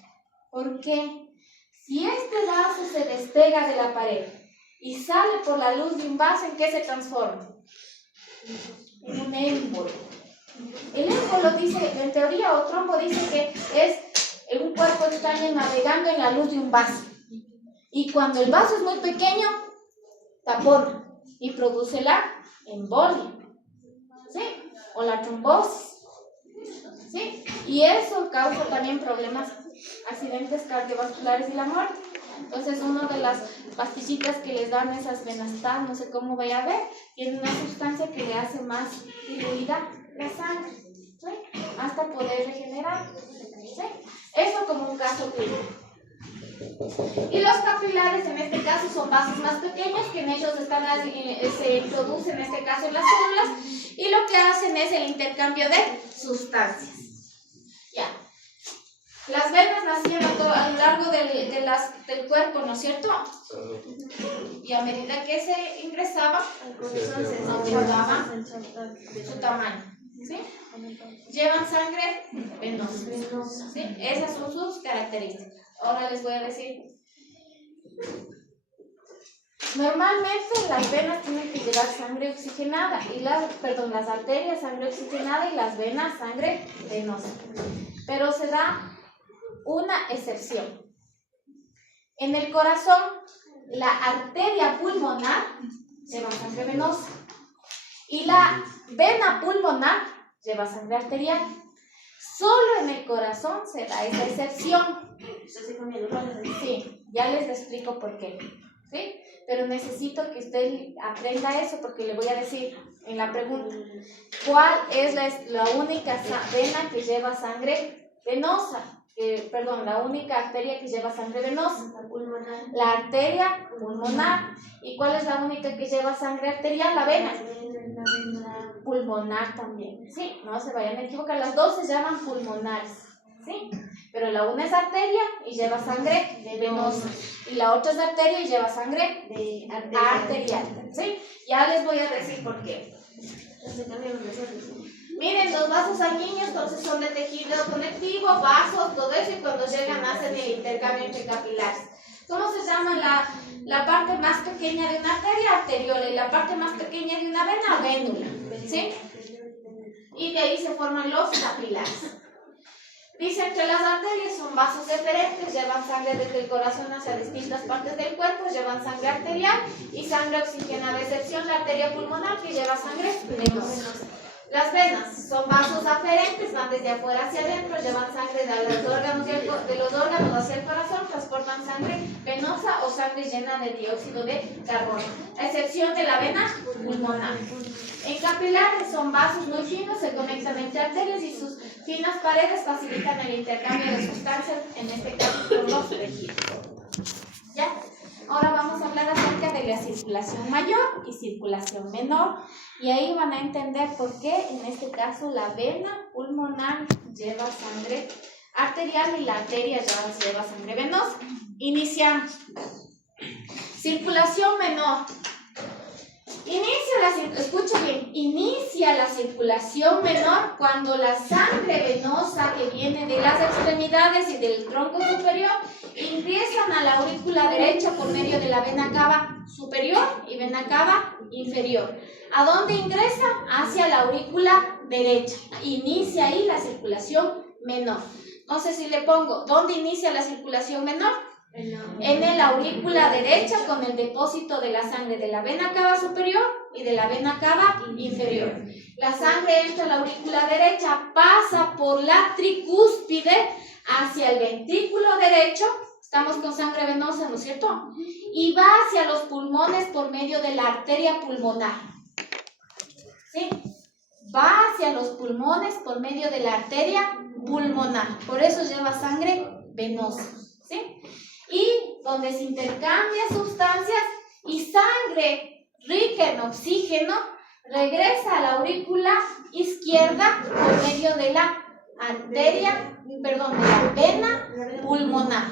¿Por qué? Si este vaso se despega de la pared y sale por la luz de un vaso, ¿en qué se transforma? En un émbolo. El émbolo dice, en teoría, o trombo dice que es un cuerpo extraño navegando en la luz de un vaso. Y cuando el vaso es muy pequeño, tapona y produce la embolia, ¿sí? O la trombosis, ¿sí? Y eso causa también problemas, accidentes cardiovasculares y la muerte. Entonces, una de las pastillitas que les dan esas Benastal, no sé cómo vaya a ver, tiene una sustancia que le hace más diluida la sangre, ¿sí? Hasta poder regenerar, ¿sí? Eso como un caso clínico. Y los capilares en este caso son vasos más pequeños que en ellos se introducen en este caso en las células y lo que hacen es el intercambio de sustancias. Ya. Las venas nacían a lo largo del cuerpo, ¿no es cierto? Y a medida que se ingresaba, El corazón se aumentaba su tamaño. ¿Sí? Llevan sangre venosa. ¿Sí? Esas son sus características. Ahora les voy a decir. Normalmente las venas tienen que llevar sangre oxigenada y las arterias sangre oxigenada y las venas sangre venosa. Pero se da una excepción. En el corazón, la arteria pulmonar lleva sangre venosa y la vena pulmonar lleva sangre arterial. Solo en el corazón se da esa excepción. Sí, ya les explico por qué. ¿Sí? Pero necesito que usted aprenda eso porque le voy a decir en la pregunta, ¿cuál es la única vena que lleva sangre venosa? La única arteria que lleva sangre venosa. La arteria pulmonar. ¿Y cuál es la única que lleva sangre arterial? La vena pulmonar también. Sí, no se vayan a equivocar. Las dos se llaman pulmonares. ¿Sí? Pero la una es arteria y lleva sangre venosa. Y la otra es arteria y lleva sangre arterial. ¿Sí? Ya les voy a decir por qué. Miren, los vasos sanguíneos entonces son de tejido conectivo, vasos, todo eso, y cuando llegan hacen el intercambio entre capilares. ¿Cómo se llama la parte más pequeña de una arteria? Arteriola, y la parte más pequeña de una vena, vénula. ¿Sí? Y de ahí se forman los capilares. Dicen que las arterias son vasos deferentes, llevan sangre desde el corazón hacia distintas partes del cuerpo, llevan sangre arterial y sangre oxigenada, a excepción la arteria pulmonar que lleva sangre venosa. Las venas son vasos aferentes, van desde afuera hacia adentro, llevan sangre de los órganos hacia el corazón, transportan sangre venosa o sangre llena de dióxido de carbono, a excepción de la vena pulmonar. En capilares son vasos muy finos, se conectan entre arterias y sus finas paredes facilitan el intercambio de sustancias, en este caso por los tejidos. ¿Ya? Ahora vamos a hablar acerca de la circulación mayor y circulación menor. Y ahí van a entender por qué en este caso la vena pulmonar lleva sangre arterial y la arteria lleva sangre venosa. Iniciamos. Circulación menor. Inicia la circulación menor cuando la sangre venosa que viene de las extremidades y del tronco superior ingresan a la aurícula derecha por medio de la vena cava superior y vena cava inferior. ¿A dónde ingresa? Hacia la aurícula derecha. Inicia ahí la circulación menor. Entonces, si le pongo, ¿dónde inicia la circulación menor? En el aurícula derecha con el depósito de la sangre de la vena cava superior y de la vena cava inferior. La sangre entra a la aurícula derecha, pasa por la tricúspide hacia el ventrículo derecho. Estamos con sangre venosa, ¿no es cierto? Y va hacia los pulmones por medio de la arteria pulmonar. ¿Sí? Va hacia los pulmones por medio de la arteria pulmonar. Por eso lleva sangre venosa. ¿Sí? Y donde se intercambian sustancias y sangre rica en oxígeno regresa a la aurícula izquierda por medio de la de la vena pulmonar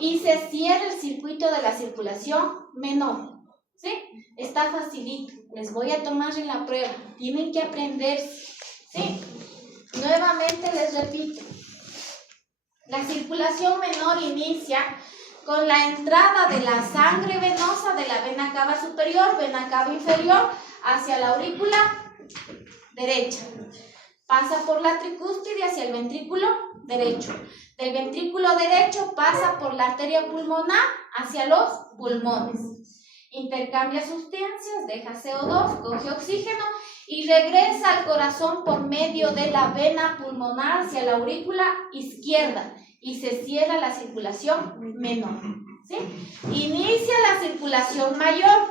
y se cierra el circuito de la circulación menor. ¿Sí? Está facilito. Les voy a tomar en la prueba. Tienen que aprender. ¿Sí? Nuevamente les repito. La circulación menor inicia con la entrada de la sangre venosa de la vena cava superior, vena cava inferior, hacia la aurícula derecha. Pasa por la tricúspide hacia el ventrículo derecho. Del ventrículo derecho pasa por la arteria pulmonar hacia los pulmones. Intercambia sustancias, deja CO2, coge oxígeno y regresa al corazón por medio de la vena pulmonar hacia la aurícula izquierda y se cierra la circulación menor. ¿Sí? Inicia la circulación mayor.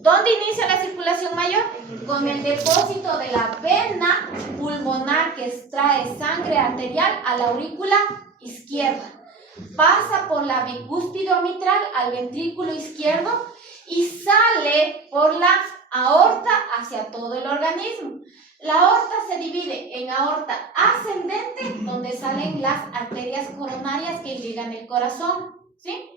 ¿Dónde inicia la circulación mayor? Con el depósito de la vena pulmonar que extrae sangre arterial a la aurícula izquierda. Pasa por la bicúspide mitral al ventrículo izquierdo y sale por la aorta hacia todo el organismo. La aorta se divide en aorta ascendente, donde salen las arterias coronarias que irrigan el corazón, ¿sí?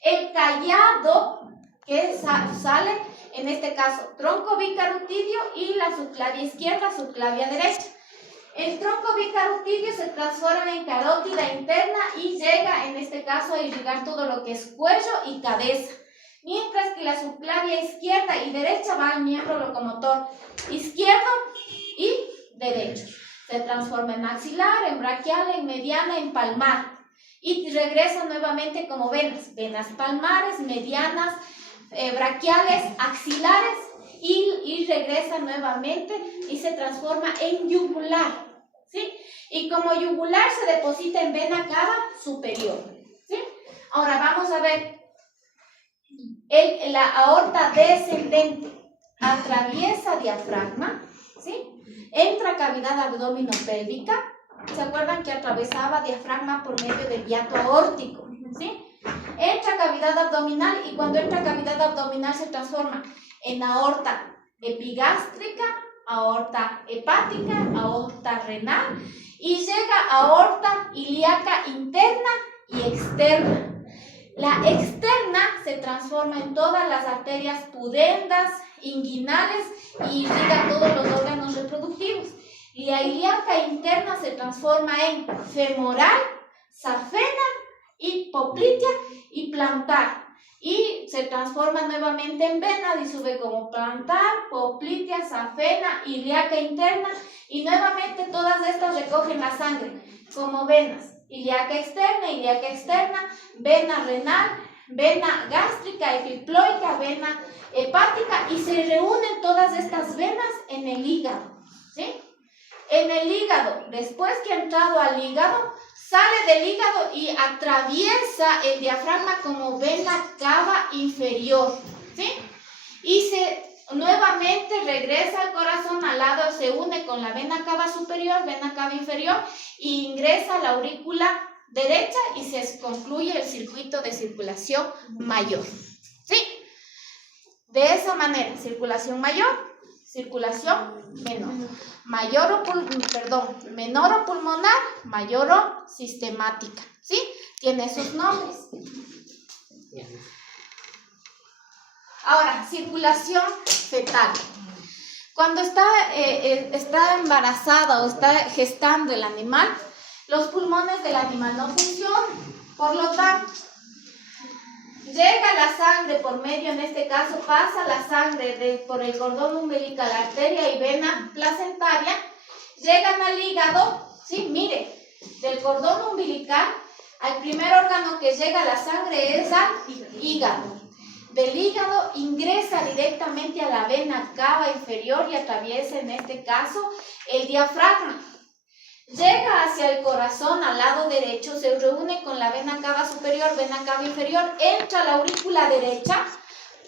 El callado, que sale, en este caso, tronco bicarutidio y la subclavia izquierda, subclavia derecha. El tronco bicarutidio se transforma en carótida interna y llega, en este caso, a irrigar todo lo que es cuello y cabeza. Mientras que la subclavia izquierda y derecha va al miembro locomotor izquierdo y derecho. Se transforma en axilar, en braquial, en mediana, en palmar. Y regresa nuevamente como venas. Venas palmares, medianas, braquiales, axilares. Y regresa nuevamente y se transforma en yugular, ¿sí? Y como yugular se deposita en vena cava superior, ¿sí? Ahora vamos a ver. La aorta descendente atraviesa diafragma, ¿sí? Entra cavidad abdominopélvica. ¿Se acuerdan que atravesaba diafragma por medio del hiato aórtico? ¿Sí? Entra cavidad abdominal y cuando entra cavidad abdominal se transforma en aorta epigástrica, aorta hepática, aorta renal y llega a aorta ilíaca interna y externa. La externa se transforma en todas las arterias pudendas, inguinales y irriga todos los órganos reproductivos. La ilíaca interna se transforma en femoral, safena y poplitea y plantar. Y se transforma nuevamente en vena y sube como plantar, poplitea, safena, ilíaca interna. Y nuevamente todas estas recogen la sangre como venas. Ilíaca externa, vena renal, vena gástrica, epiploica, vena hepática. Y se reúnen todas estas venas en el hígado, ¿sí? En el hígado, después que ha entrado al hígado, sale del hígado y atraviesa el diafragma como vena cava inferior, ¿sí? Y nuevamente regresa al corazón al lado, se une con la vena cava superior, vena cava inferior, e ingresa a la aurícula derecha y se concluye el circuito de circulación mayor, ¿sí? De esa manera, circulación mayor, circulación menor. Menor o pulmonar, mayor o sistemática, ¿sí? Tiene esos nombres. Ahora, circulación fetal. Cuando está embarazada o está gestando el animal, los pulmones del animal no funcionan. Por lo tanto, llega la sangre por medio, en este caso pasa la sangre por el cordón umbilical, arteria y vena placentaria, llegan al hígado, ¿sí? Mire, del cordón umbilical al primer órgano que llega la sangre es al hígado. Del hígado ingresa directamente a la vena cava inferior y atraviesa, en este caso, el diafragma. Llega hacia el corazón al lado derecho, se reúne con la vena cava superior, vena cava inferior, entra a la aurícula derecha,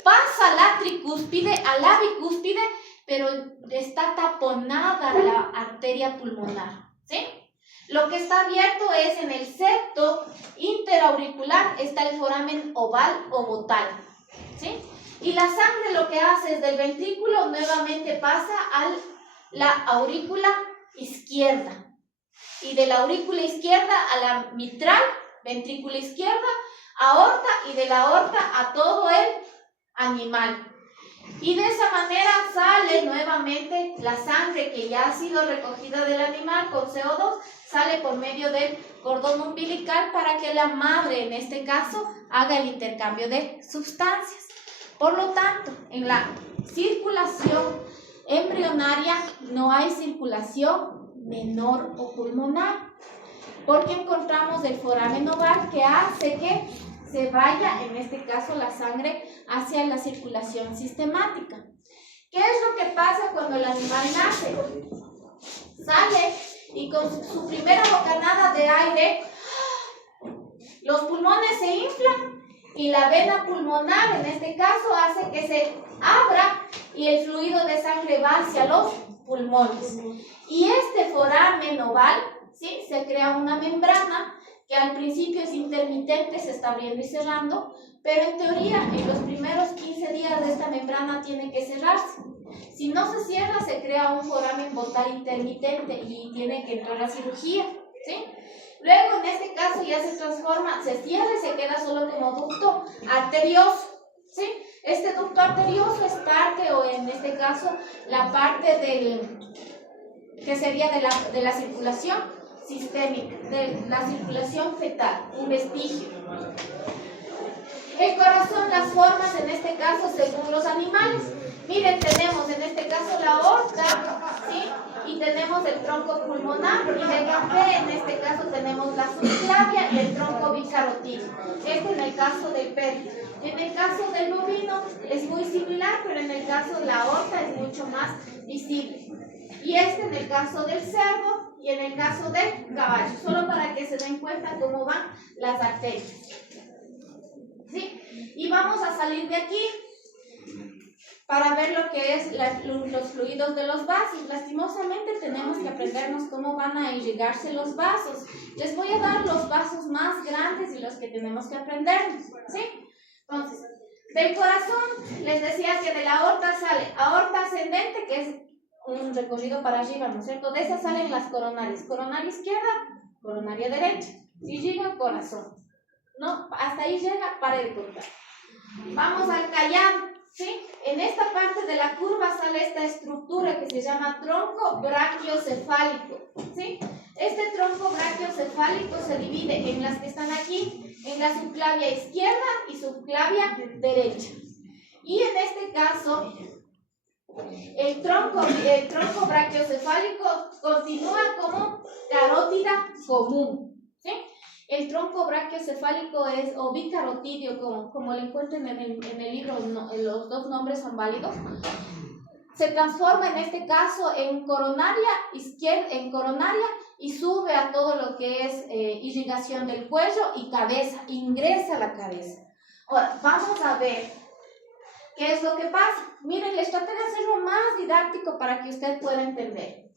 pasa a la tricúspide, a la bicúspide, pero está taponada la arteria pulmonar, ¿sí? Lo que está abierto es en el septo interauricular, está el foramen oval o botal, ¿sí? Y la sangre lo que hace es del ventrículo nuevamente pasa a la aurícula izquierda. Y de la aurícula izquierda a la mitral, ventrícula izquierda, aorta y de la aorta a todo el animal. Y de esa manera sale nuevamente la sangre que ya ha sido recogida del animal con CO2, sale por medio del cordón umbilical para que la madre, en este caso, haga el intercambio de sustancias. Por lo tanto, en la circulación embrionaria no hay circulación menor o pulmonar, porque encontramos el foramen oval que hace que se vaya, en este caso, la sangre hacia la circulación sistemática. ¿Qué es lo que pasa cuando el animal nace? Sale y con su primera bocanada de aire, los pulmones se inflan y la vena pulmonar, en este caso, hace que se abra y el fluido de sangre va hacia los pulmones. Y este foramen oval, ¿sí? Se crea una membrana que al principio es intermitente, se está abriendo y cerrando, pero en teoría en los primeros 15 días de esta membrana tiene que cerrarse. Si no se cierra, se crea un foramen botal intermitente y tiene que entrar a cirugía, ¿sí? Luego, en este caso, ya se transforma, se cierra y se queda solo como ducto arterioso, ¿sí? Este ducto arterioso es parte, o en este caso, la parte que sería de la circulación sistémica, de la circulación fetal, un vestigio. El corazón, las formas, en este caso, según los animales. Miren, tenemos en este caso la aorta, ¿sí? Y tenemos el tronco pulmonar, y del café, en este caso, tenemos la subclavia y el tronco bicarotídeo. Esto en el caso del perro. En el caso del bovino es muy similar, pero en el caso de la aorta es mucho más visible. Y este en el caso del cerdo y en el caso del caballo, solo para que se den cuenta cómo van las arterias. ¿Sí? Y vamos a salir de aquí para ver lo que es los fluidos de los vasos. Lastimosamente tenemos que aprendernos cómo van a irrigarse los vasos. Les voy a dar los vasos más grandes y los que tenemos que aprendernos, ¿sí? Entonces, del corazón, les decía que de la aorta sale aorta ascendente, que es un recorrido para arriba, ¿no es cierto? De esas salen las coronarias. Coronaria izquierda, coronaria derecha. Y llega corazón. ¿No? Hasta ahí llega pared portal. Vamos al callado, ¿sí? En esta parte de la curva sale esta estructura que se llama tronco brachiocefálico, ¿sí? Este tronco brachiocefálico se divide en las que están aquí, en la subclavia izquierda y subclavia derecha. Y en este caso, el tronco brachiocefálico continúa como carótida común, ¿sí? El tronco brachiocefálico es o bicarotídeo, como lo encuentran en el libro, los dos nombres son válidos. Se transforma en este caso en coronaria izquierda, en coronaria, y sube a todo lo que es irrigación del cuello y cabeza, ingresa a la cabeza. Ahora, vamos a ver qué es lo que pasa. Miren, les traté de hacerlo más didáctico para que usted pueda entender.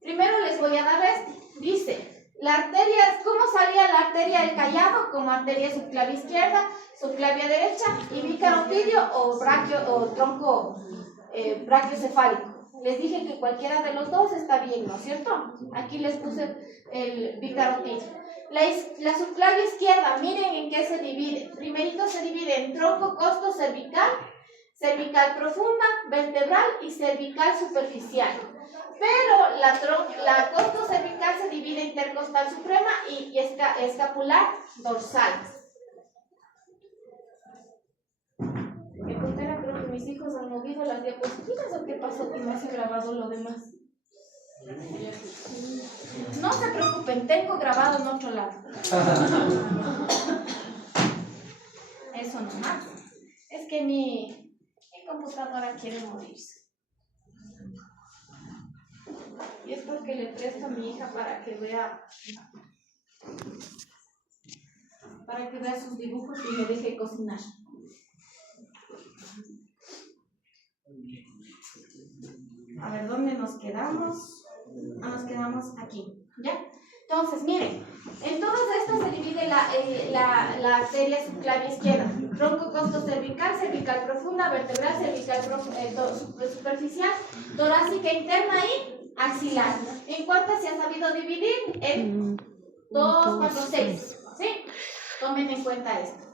Primero les voy a dar dice, la arteria, ¿cómo salía la arteria del callado? Como arteria subclavia izquierda, subclavia derecha y bicarotídeo o tronco brachiocefálico. Les dije que cualquiera de los dos está bien, ¿no es cierto? Aquí les puse el bicarotídeo. La subclavia izquierda, miren en qué se divide. Primerito se divide en tronco costo cervical, cervical profunda, vertebral y cervical superficial. Pero la costo cervical se divide en intercostal suprema y escapular dorsal. Qué puntera, creo que mis hijos han movido las diapositivas, ¿o qué pasó que no se ha grabado lo demás? No se preocupen, tengo grabado en otro lado. Eso nomás. Es que mi computadora quiere morirse. Y es porque le presto a mi hija para que vea sus dibujos y me deje cocinar. A ver, ¿dónde nos quedamos? Nos quedamos aquí, ¿ya? Entonces, miren, en todos estos se divide la arteria subclavia izquierda. Tronco costo cervical, cervical profunda, vertebral, cervical superficial, torácica interna y axilar. ¿En cuántas se ha sabido dividir? En 2, 4, 6. ¿Sí? Tomen en cuenta esto.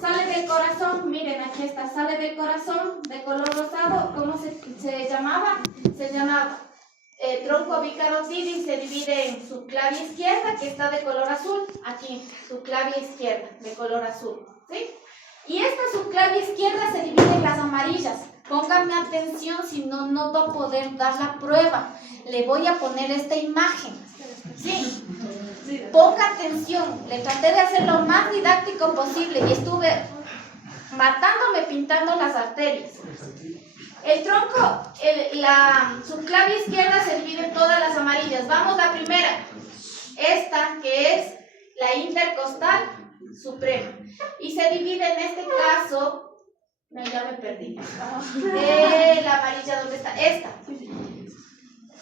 Sale del corazón, miren, aquí está, sale del corazón de color rosado. ¿Cómo se llamaba? Se llamaba tronco bicarotídeo y se divide en subclavia izquierda, que está de color azul, aquí, subclavia izquierda, de color azul, ¿sí? Y esta subclavia izquierda se divide en las amarillas. Pónganme atención, si no, no va a poder dar la prueba. Le voy a poner esta imagen, ¿sí? Ponga atención, le traté de hacer lo más didáctico posible y estuve matándome pintando las arterias. El tronco, la subclavia izquierda se divide en todas las amarillas. Vamos a la primera, esta que es la intercostal suprema. Y se divide en este caso, no, ya me perdí. La amarilla, ¿dónde está? Esta.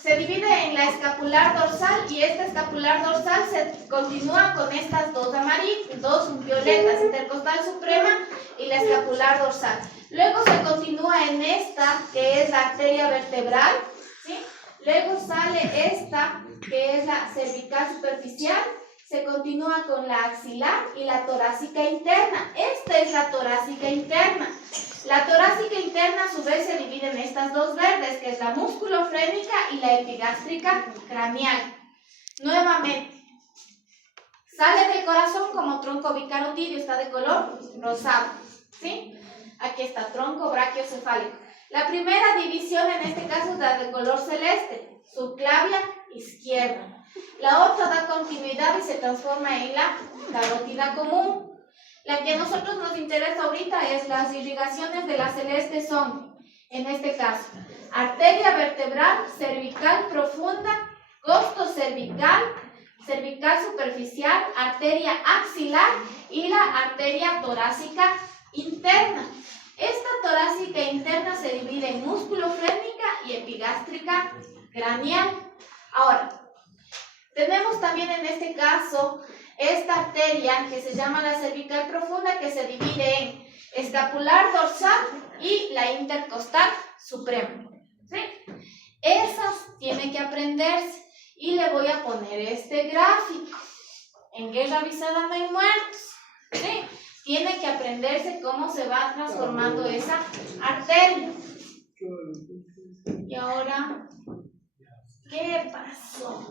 se divide en la escapular dorsal y esta escapular dorsal se continúa con estas dos amarillas, dos violetas, intercostal suprema y la escapular dorsal. Luego se continúa en esta que es la arteria vertebral, ¿sí? Luego sale esta que es la cervical superficial, se continúa con la axilar y la torácica interna. Esta es la torácica interna. La torácica interna a su vez se divide en estas dos verdes, que es la musculofrénica y la epigástrica craneal. Nuevamente, sale del corazón como tronco bicarotidio, está de color rosado, ¿sí? Aquí está, tronco brachiocefálico. La primera división en este caso es la de color celeste, subclavia izquierda. La otra da continuidad y se transforma en la carótida común. La que a nosotros nos interesa ahorita es las irrigaciones de la celeste son, en este caso, arteria vertebral, cervical profunda, costo cervical, cervical superficial, arteria axilar y la arteria torácica interna. Esta torácica interna se divide en musculofrénica y epigástrica craneal. Ahora, tenemos también en este caso esta arteria que se llama la cervical profunda, que se divide en escapular dorsal y la intercostal suprema, ¿sí? Esas tienen que aprenderse y le voy a poner este gráfico. En guerra avisada no hay muertos, ¿sí? Tiene que aprenderse cómo se va transformando esa arteria. Y ahora, ¿qué pasó?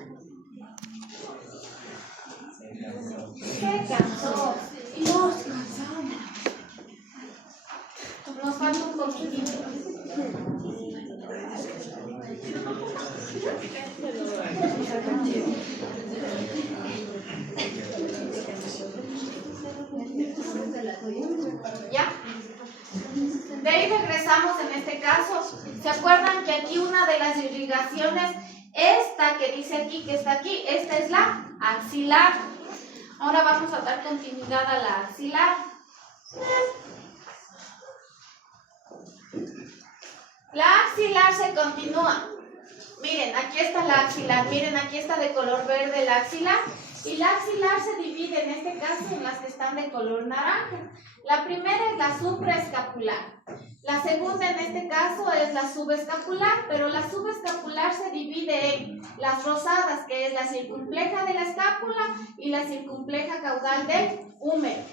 ¿Qué cansó? Dios, cansamos. Nos falta un poquitito. ¿Ya? De ahí regresamos en este caso. ¿Se acuerdan que aquí una de las irrigaciones, esta que dice aquí, que está aquí, esta es la axilar? Ahora vamos a dar continuidad a la axilar. La axilar se continúa. Miren, aquí está la axilar. Miren, aquí está de color verde la axilar. Y la axilar se divide en este caso en las que están de color naranja. La primera es la supraescapular. La segunda en este caso es la subescapular, pero la subescapular se divide en las rosadas, que es la circunfleja de la escápula y la circunfleja caudal del húmero.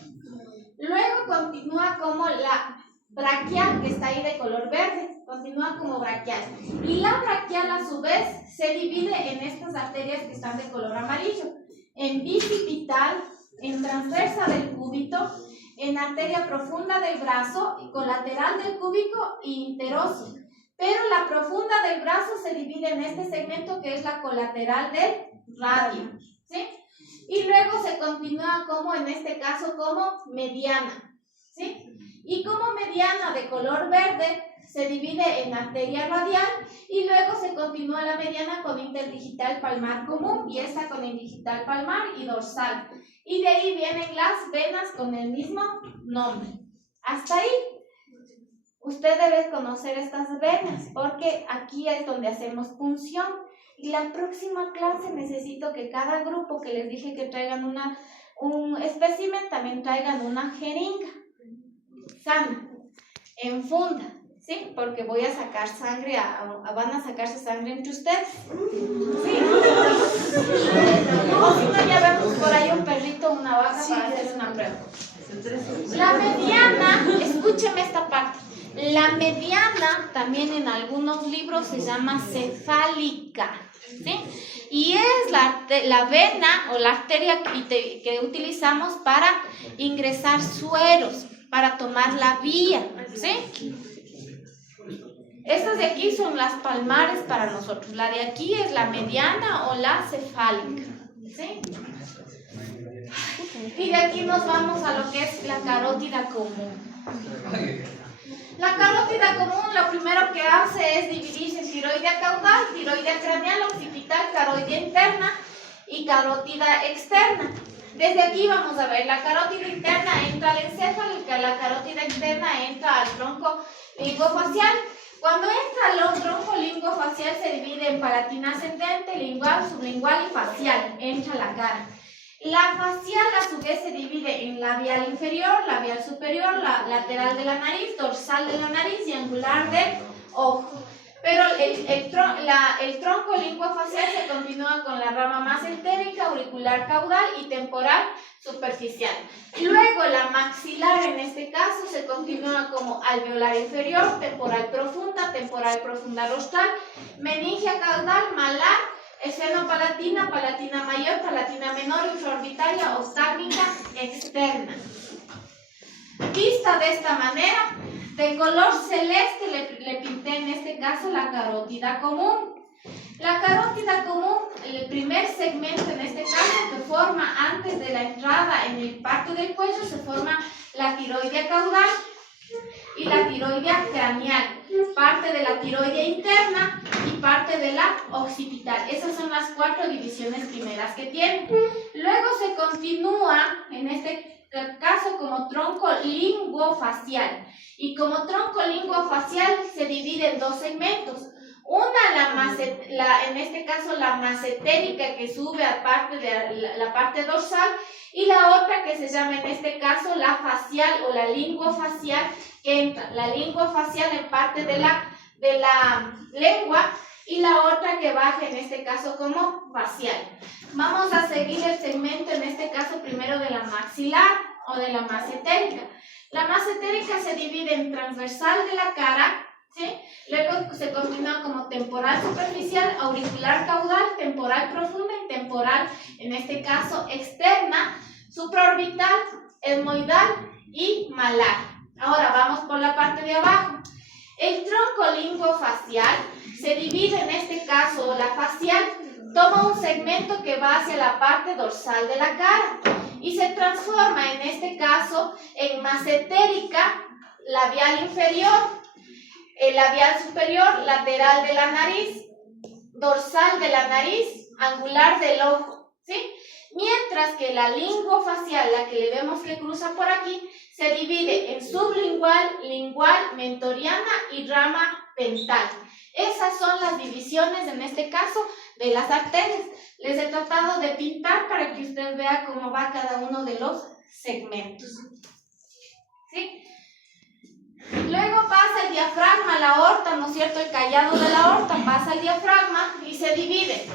Luego continúa como la braquial, que está ahí de color verde, continúa como braquial. Y la braquial a su vez se divide en estas arterias que están de color amarillo, en bicipital, en transversa del cúbito, en arteria profunda del brazo, y colateral del cúbico e interóseo. Pero la profunda del brazo se divide en este segmento que es la colateral del radio, ¿sí? Y luego se continúa como en este caso como mediana, ¿sí? Y como mediana de color verde se divide en arteria radial y luego se continúa la mediana con interdigital palmar común y esta con interdigital palmar y dorsal. Y de ahí vienen las venas con el mismo nombre. Hasta ahí. Usted debe conocer estas venas porque aquí es donde hacemos punción. Y la próxima clase necesito que cada grupo que les dije que traigan un espécimen también traigan una jeringa sana, en funda, ¿sí? Porque voy a sacar sangre, van a sacarse sangre entre ustedes, ¿sí? O si no, ya vemos por ahí un perrito o una vaca para hacer una prueba. La mediana, escúcheme esta parte, la mediana también en algunos libros se llama cefálica, ¿sí? Y es la vena o la arteria que utilizamos para ingresar sueros, para tomar la vía, ¿sí? Estas de aquí son las palmares para nosotros. La de aquí es la mediana o la cefálica, ¿sí? Y de aquí nos vamos a lo que es la carótida común. La carótida común lo primero que hace es dividirse en tiroidea caudal, tiroidea craneal, occipital, caroidea interna y carótida externa. Desde aquí vamos a ver, la carótida interna entra al encéfalo y la carótida externa entra al tronco lingofacial. Cuando entra el tronco linguofacial se divide en palatina ascendente, lingual, sublingual y facial. Entra la cara. La facial a su vez se divide en labial inferior, labial superior, la lateral de la nariz, dorsal de la nariz y angular del ojo. Pero el tronco linguofacial se continúa con la rama más entérica, auricular caudal y temporal superficial. Luego la maxilar en este caso se continúa como alveolar inferior, temporal profunda rostral, meningia caudal, malar, esfenopalatina, palatina mayor, palatina menor, infraorbitaria, oftálmica externa. Vista de esta manera, de color celeste le pinté en este caso la carótida común. La carótida común, el primer segmento en este caso que forma antes de la entrada en el parto del cuello, se forma la tiroidea caudal y la tiroidea craneal, parte de la tiroidea interna y parte de la occipital. Esas son las 4 divisiones primeras que tiene. Luego se continúa en este caso como tronco linguofacial, y como tronco linguofacial se divide en 2 segmentos. Una, en este caso la macetérica, que sube a parte de la parte dorsal, y la otra que se llama en este caso la facial o la linguofacial, que entra la linguofacial en parte de la lengua, y la otra que baja en este caso como facial. Vamos a seguir el segmento en este caso primero de la maxilar o de la macetérica. La macetérica se divide en transversal de la cara, ¿sí? Luego se continúa como temporal superficial, auricular caudal, temporal profunda y temporal en este caso externa, supraorbital, etmoidal y malar. Ahora vamos por la parte de abajo. El tronco linguofacial se divide en este caso, la facial toma un segmento que va hacia la parte dorsal de la cara y se transforma en este caso en macetérica, labial inferior, el labial superior, lateral de la nariz, dorsal de la nariz, angular del ojo, ¿sí? Mientras que la linguofacial, la que le vemos que cruza por aquí, se divide en sublingual, lingual, mentoriana y rama pental. Esas son las divisiones en este caso de las arterias. Les he tratado de pintar para que usted vea cómo va cada uno de los segmentos. ¿Sí? Luego pasa el diafragma, la aorta, ¿no es cierto? El callado de la aorta pasa el diafragma y se divide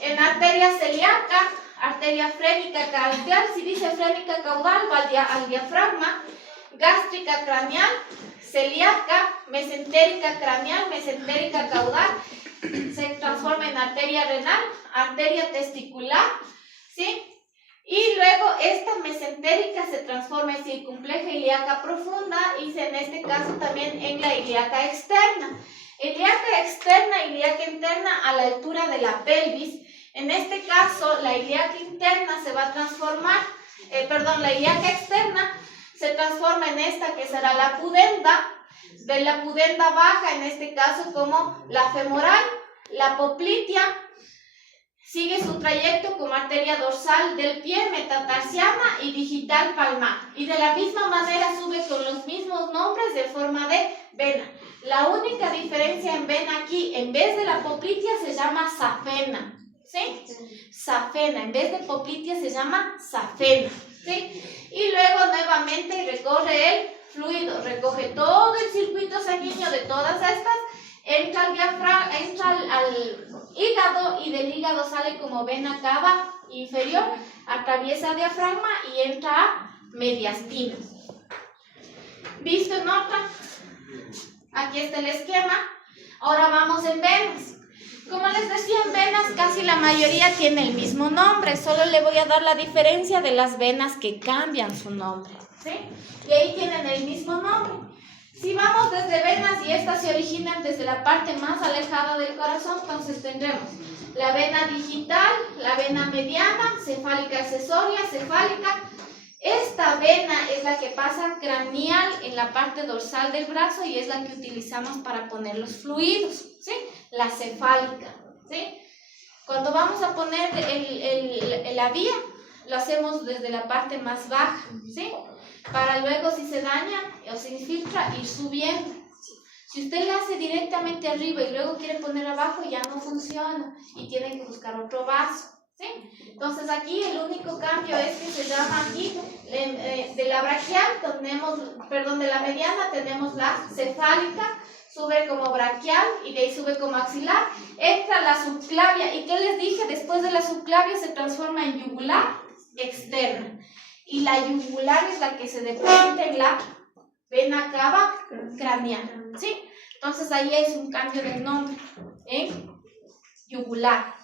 en arteria celíaca, arteria frénica caudal, si dice frénica caudal va al diafragma, gástrica craneal, celíaca, mesentérica craneal, mesentérica caudal, se transforma en arteria renal, arteria testicular, ¿sí? Y luego esta mesentérica se transforma en circunfleja ilíaca profunda y en este caso también en la ilíaca externa. Ilíaca externa, ilíaca interna a la altura de la pelvis. En este caso la ilíaca interna se va a transformar, la ilíaca externa se transforma en esta que será la pudenda, de la pudenda baja en este caso como la femoral, la poplitea, sigue su trayecto como arteria dorsal del pie, metatarsiana y digital palmar. Y de la misma manera sube con los mismos nombres de forma de vena. La única diferencia en vena aquí, en vez de la poplitea se llama safena. ¿Sí? Safena, en vez de poplitea se llama safena. ¿Sí? Y luego nuevamente recorre el fluido, recoge todo el circuito sanguíneo de todas estas, entra al diafragma, entra al hígado y del hígado sale como vena cava inferior, atraviesa el diafragma y entra a mediastina. ¿Visto en otra? Aquí está el esquema. Ahora vamos en venas. Como les decía, en venas casi la mayoría tiene el mismo nombre, solo le voy a dar la diferencia de las venas que cambian su nombre, ¿sí? Y ahí tienen el mismo nombre. Si vamos desde venas y estas se originan desde la parte más alejada del corazón, entonces tendremos la vena digital, la vena mediana, cefálica accesoria, cefálica. Esta vena es la que pasa craneal en la parte dorsal del brazo y es la que utilizamos para poner los fluidos, ¿sí? La cefálica, ¿sí? Cuando vamos a poner la vía, lo hacemos desde la parte más baja, ¿sí? Para luego, si se daña o se infiltra, ir subiendo. Si usted la hace directamente arriba y luego quiere poner abajo, ya no funciona y tiene que buscar otro vaso, ¿sí? Entonces aquí el único cambio es que se llama aquí, de la braquial tenemos, perdón, de la mediana tenemos la cefálica, sube como braquial y de ahí sube como axilar, entra la subclavia. ¿Y qué les dije? Después de la subclavia se transforma en yugular externa. Y la yugular es la que se deposita en la vena cava craneal, ¿sí? Entonces ahí es un cambio de nombre en yugular.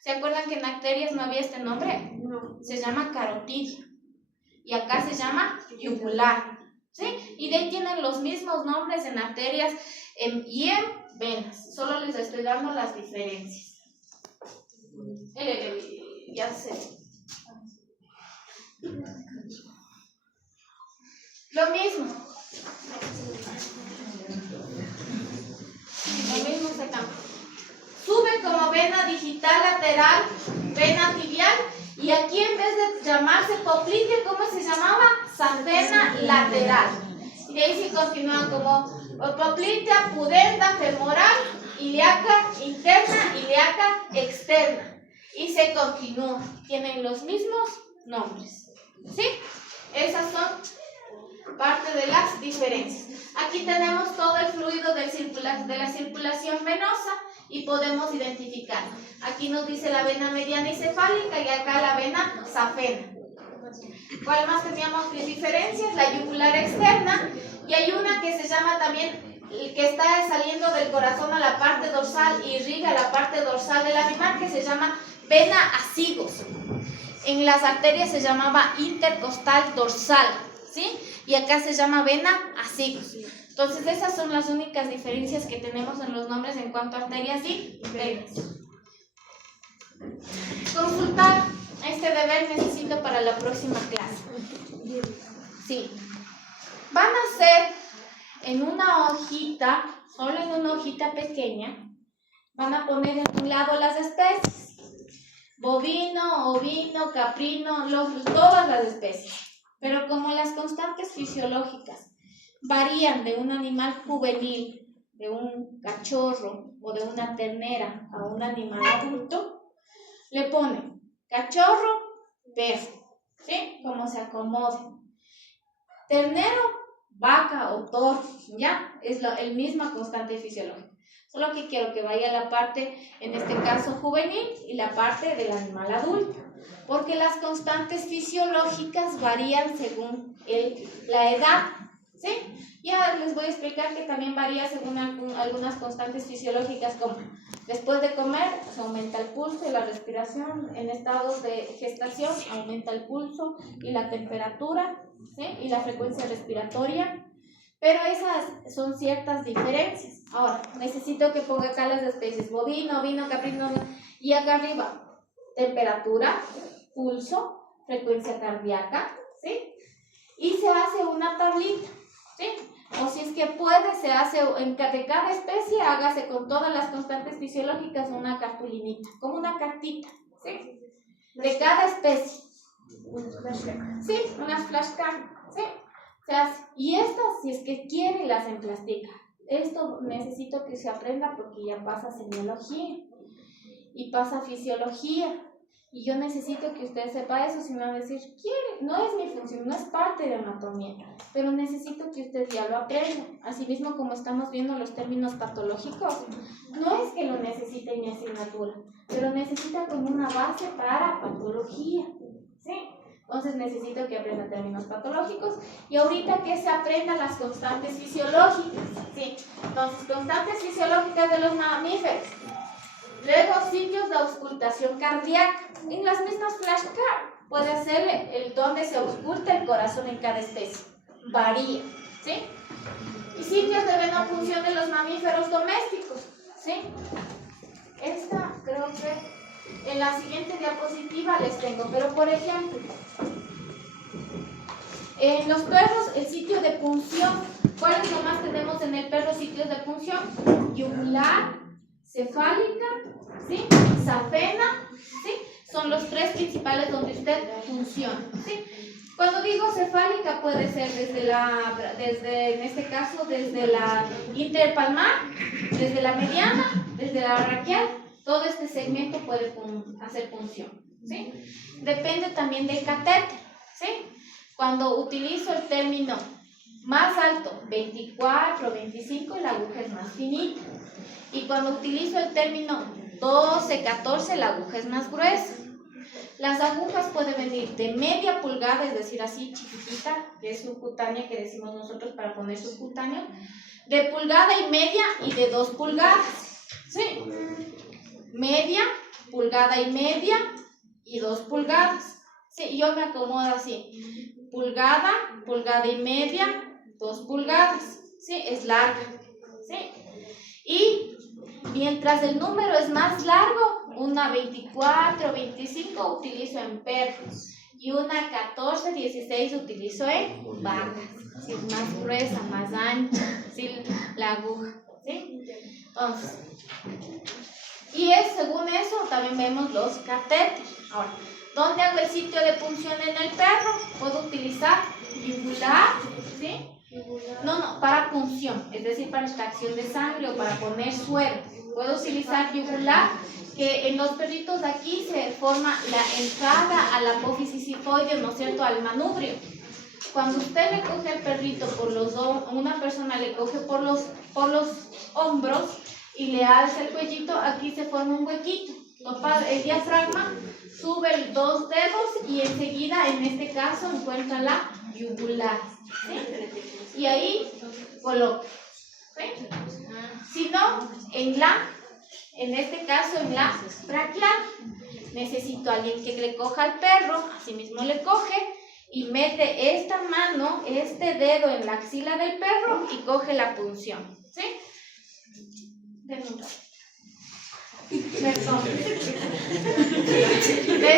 ¿Se acuerdan que en arterias no había este nombre? No. Se llama carotidia. Y acá se llama yugular, ¿sí? Y de ahí tienen los mismos nombres en arterias y en venas. Solo les estoy dando las diferencias. Ya sé. Lo mismo se cambia. Sube como vena digital lateral, vena tibial, y aquí en vez de llamarse poplitea, ¿cómo se llamaba? Safena lateral. Y de ahí se continúa como poplitea pudenda femoral, ilíaca interna, ilíaca externa. Y se continúa. Tienen los mismos nombres, ¿sí? Esas son parte de las diferencias. Aquí tenemos todo el fluido de la circulación venosa y podemos identificar. Aquí nos dice la vena mediana y cefálica y acá la vena safena. ¿Cuál más teníamos de diferencias? La yugular externa, y hay una que se llama también, que está saliendo del corazón a la parte dorsal y irriga la parte dorsal del animal, que se llama vena asigos. En las arterias se llamaba intercostal dorsal, ¿sí? Y acá se llama vena asigos. Entonces esas son las únicas diferencias que tenemos en los nombres en cuanto a arterias y venas. Consultar este deber necesito para la próxima clase. Sí. Van a hacer en una hojita, solo en una hojita pequeña, van a poner en un lado las especies. Bovino, ovino, caprino, todas las especies. Pero como las constantes fisiológicas varían de un animal juvenil, de un cachorro o de una ternera a un animal adulto, le ponen cachorro, perro, ¿sí? Como se acomode. Ternero, vaca o toro, ¿ya? Es el misma constante fisiológica. Solo que quiero que vaya la parte, en este caso juvenil, y la parte del animal adulto. Porque las constantes fisiológicas varían según la edad, ¿sí? Ya les voy a explicar que también varía según algunas constantes fisiológicas, como después de comer se aumenta el pulso y la respiración, en estados de gestación aumenta el pulso y la temperatura, ¿sí? Y la frecuencia respiratoria. Pero esas son ciertas diferencias. Ahora, necesito que ponga acá las especies: bovino, ovino, caprino, y acá arriba, temperatura, pulso, frecuencia cardíaca, ¿sí? Y se hace una tablita, ¿sí? O si es que puede, se hace de cada especie, hágase con todas las constantes fisiológicas una cartulinita, como una cartita, ¿sí? De cada especie. Sí, unas flashcards, ¿sí? Se hace. Y estas, si es que quiere, las emplastica. Esto necesito que se aprenda porque ya pasa semiología y pasa fisiología. Y yo necesito que usted sepa eso, si no va a decir, quiere, no es mi función, no es parte de anatomía, pero necesito que usted ya lo aprenda. Asimismo, como estamos viendo los términos patológicos, no es que lo necesite en mi asignatura, pero necesita como una base para patología, ¿sí? Entonces necesito que aprenda términos patológicos y ahorita que se aprendan las constantes fisiológicas, ¿sí? Entonces, constantes fisiológicas de los mamíferos. Luego, sitios de auscultación cardíaca. En las mismas flashcards puede ser el donde se ausculta el corazón en cada especie. Varía, ¿sí? Y sitios de venopunción de los mamíferos domésticos, ¿sí? Esta creo que en la siguiente diapositiva les tengo, pero por ejemplo, en los perros el sitio de punción, ¿cuáles nomás tenemos en el perro sitios de punción? Yugular, cefálica, ¿sí? Safena, ¿sí? Son los tres principales donde usted funciona, ¿sí? Cuando digo cefálica puede ser en este caso, desde la interpalmar, desde la mediana, desde la braquial, todo este segmento puede hacer punción, ¿sí? Depende también del catéter, ¿sí? Cuando utilizo el término más alto, 24, 25, la aguja es más finita. Y cuando utilizo el término 12, 14, la aguja es más gruesa. Las agujas pueden venir de media pulgada, es decir, así chiquitita, que es subcutánea, que decimos nosotros para poner subcutáneo, de pulgada y media y de 2 pulgadas, ¿sí? Media, pulgada y media y 2 pulgadas. Sí, yo me acomodo así, pulgada, pulgada y media, 2 pulgadas, ¿sí? Es larga, ¿sí? Y mientras el número es más largo, una 24, 25 utilizo en perros y una 14, 16 utilizo en vacas. Si es más gruesa, más ancha, ¿sí? La aguja, ¿sí? Entonces, y según eso también vemos los catéteres. Ahora, ¿dónde hago el sitio de punción en el perro? Puedo utilizar yugular, ¿sí? No, para punción, es decir, para extracción de sangre o para poner suero. Puedo utilizar yugular, que en los perritos de aquí se forma la entrada a la apófisis sifoideo, ¿no es cierto?, al manubrio. Cuando usted le coge al perrito una persona le coge por los hombros y le alza el cuellito, aquí se forma un huequito. El diafragma sube 2 dedos y enseguida, en este caso, encuentra la yugular, ¿sí? Y ahí coloca, ¿sí? Si no, en este caso, en la braquial, necesito a alguien que le coja al perro, así mismo le coge y mete esta mano, este dedo en la axila del perro y coge la punción, ¿sí? Perdón. De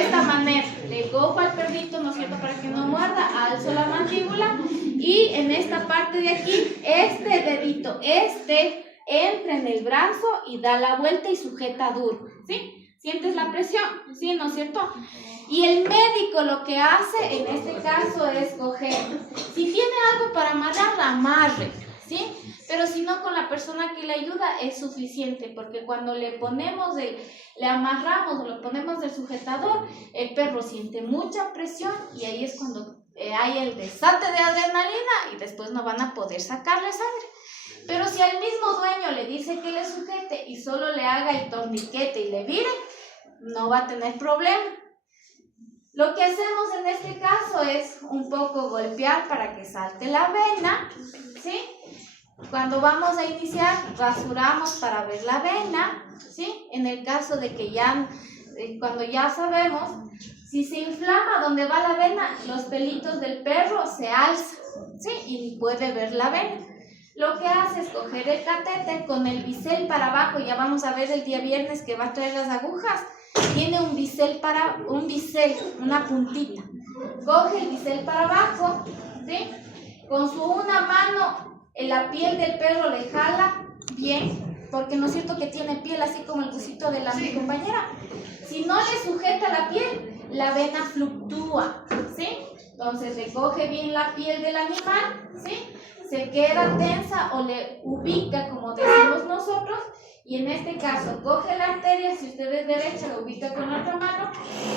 esta manera, le cojo al perrito, ¿no es cierto?, para que no muerda, alzo la mandíbula y en esta parte de aquí, este dedito, entra en el brazo y da la vuelta y sujeta duro, ¿sí? ¿Sientes la presión? ¿Sí, no es cierto? Y el médico lo que hace en este caso es coger, si tiene algo para amarrar, amarre, ¿sí? Pero si no, con la persona que le ayuda es suficiente, porque cuando le amarramos o le ponemos el sujetador, el perro siente mucha presión y ahí es cuando hay el desate de adrenalina y después no van a poder sacarle sangre. Pero si al mismo dueño le dice que le sujete y solo le haga el torniquete y le vire, no va a tener problema. Lo que hacemos en este caso es un poco golpear para que salte la vena, ¿sí? Cuando vamos a iniciar, rasuramos para ver la vena, ¿sí? En el caso de que cuando ya sabemos, si se inflama donde va la vena, los pelitos del perro se alzan, ¿sí? Y puede ver la vena. Lo que hace es coger el catéter con el bisel para abajo. Ya vamos a ver el día viernes que va a traer las agujas. Tiene un bisel, una puntita. Coge el bisel para abajo, ¿sí? Con una mano en la piel del perro le jala bien, porque no es cierto que tiene piel así como el busito de mi compañera. Si no le sujeta la piel, la vena fluctúa, ¿sí? Entonces le coge bien la piel del animal, ¿sí? Se queda tensa o le ubica, como decimos nosotros, y en este caso coge la arteria, si usted es derecha, la ubica con la otra mano,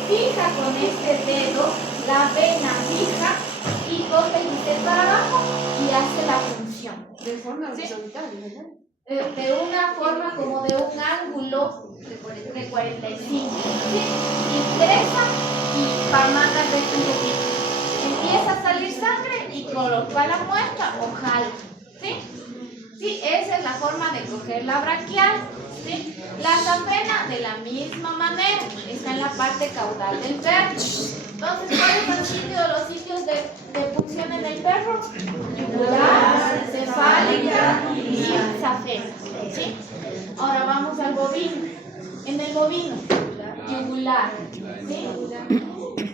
fija con este dedo la vena fija y coge el bisel para abajo y hace la punción. De forma horizontal, ¿verdad? De una forma como de un ángulo de 45, ¿sí? Ingresa y palmada de un poquito. Empieza a salir sangre y coloca la muestra o jala, ¿sí? Sí, esa es la forma de coger la braquial, ¿sí? La safena de la misma manera, está en la parte caudal del perro. Entonces, ¿cuáles son los sitios de punción en el perro? Yugular, cefálica y safena, ¿sí? Ahora vamos al bovino. En el bovino, yugular, ¿sí?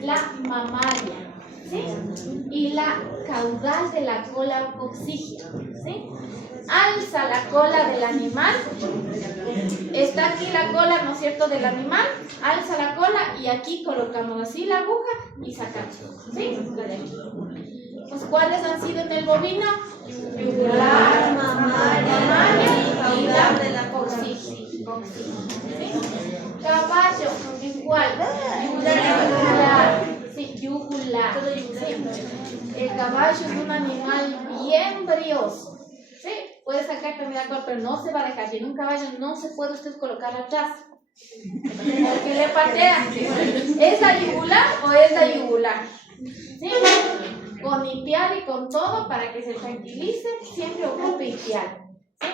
La mamaria, ¿sí? Y la caudal de la cola coxígea, ¿sí? Alza la cola del animal, está aquí la cola, ¿no es cierto?, del animal, alza la cola y aquí colocamos así la aguja y sacamos, ¿sí? La de aquí. Pues, ¿cuáles han sido en el bovino? Yugular, mamaria y caudal de la coxígea, ¿sí? Caballo, igual, yugular, sí, yugular, ¿sí? El caballo es un animal bien brioso, ¿sí? Puede sacar también la cola, pero no se va a dejar. En un caballo no se puede usted colocar atrás, porque le patea. ¿Es la yugular o es la yugular? ¿Sí? Con limpiar y con todo para que se tranquilice, siempre ocupe limpiar. ¿Sí?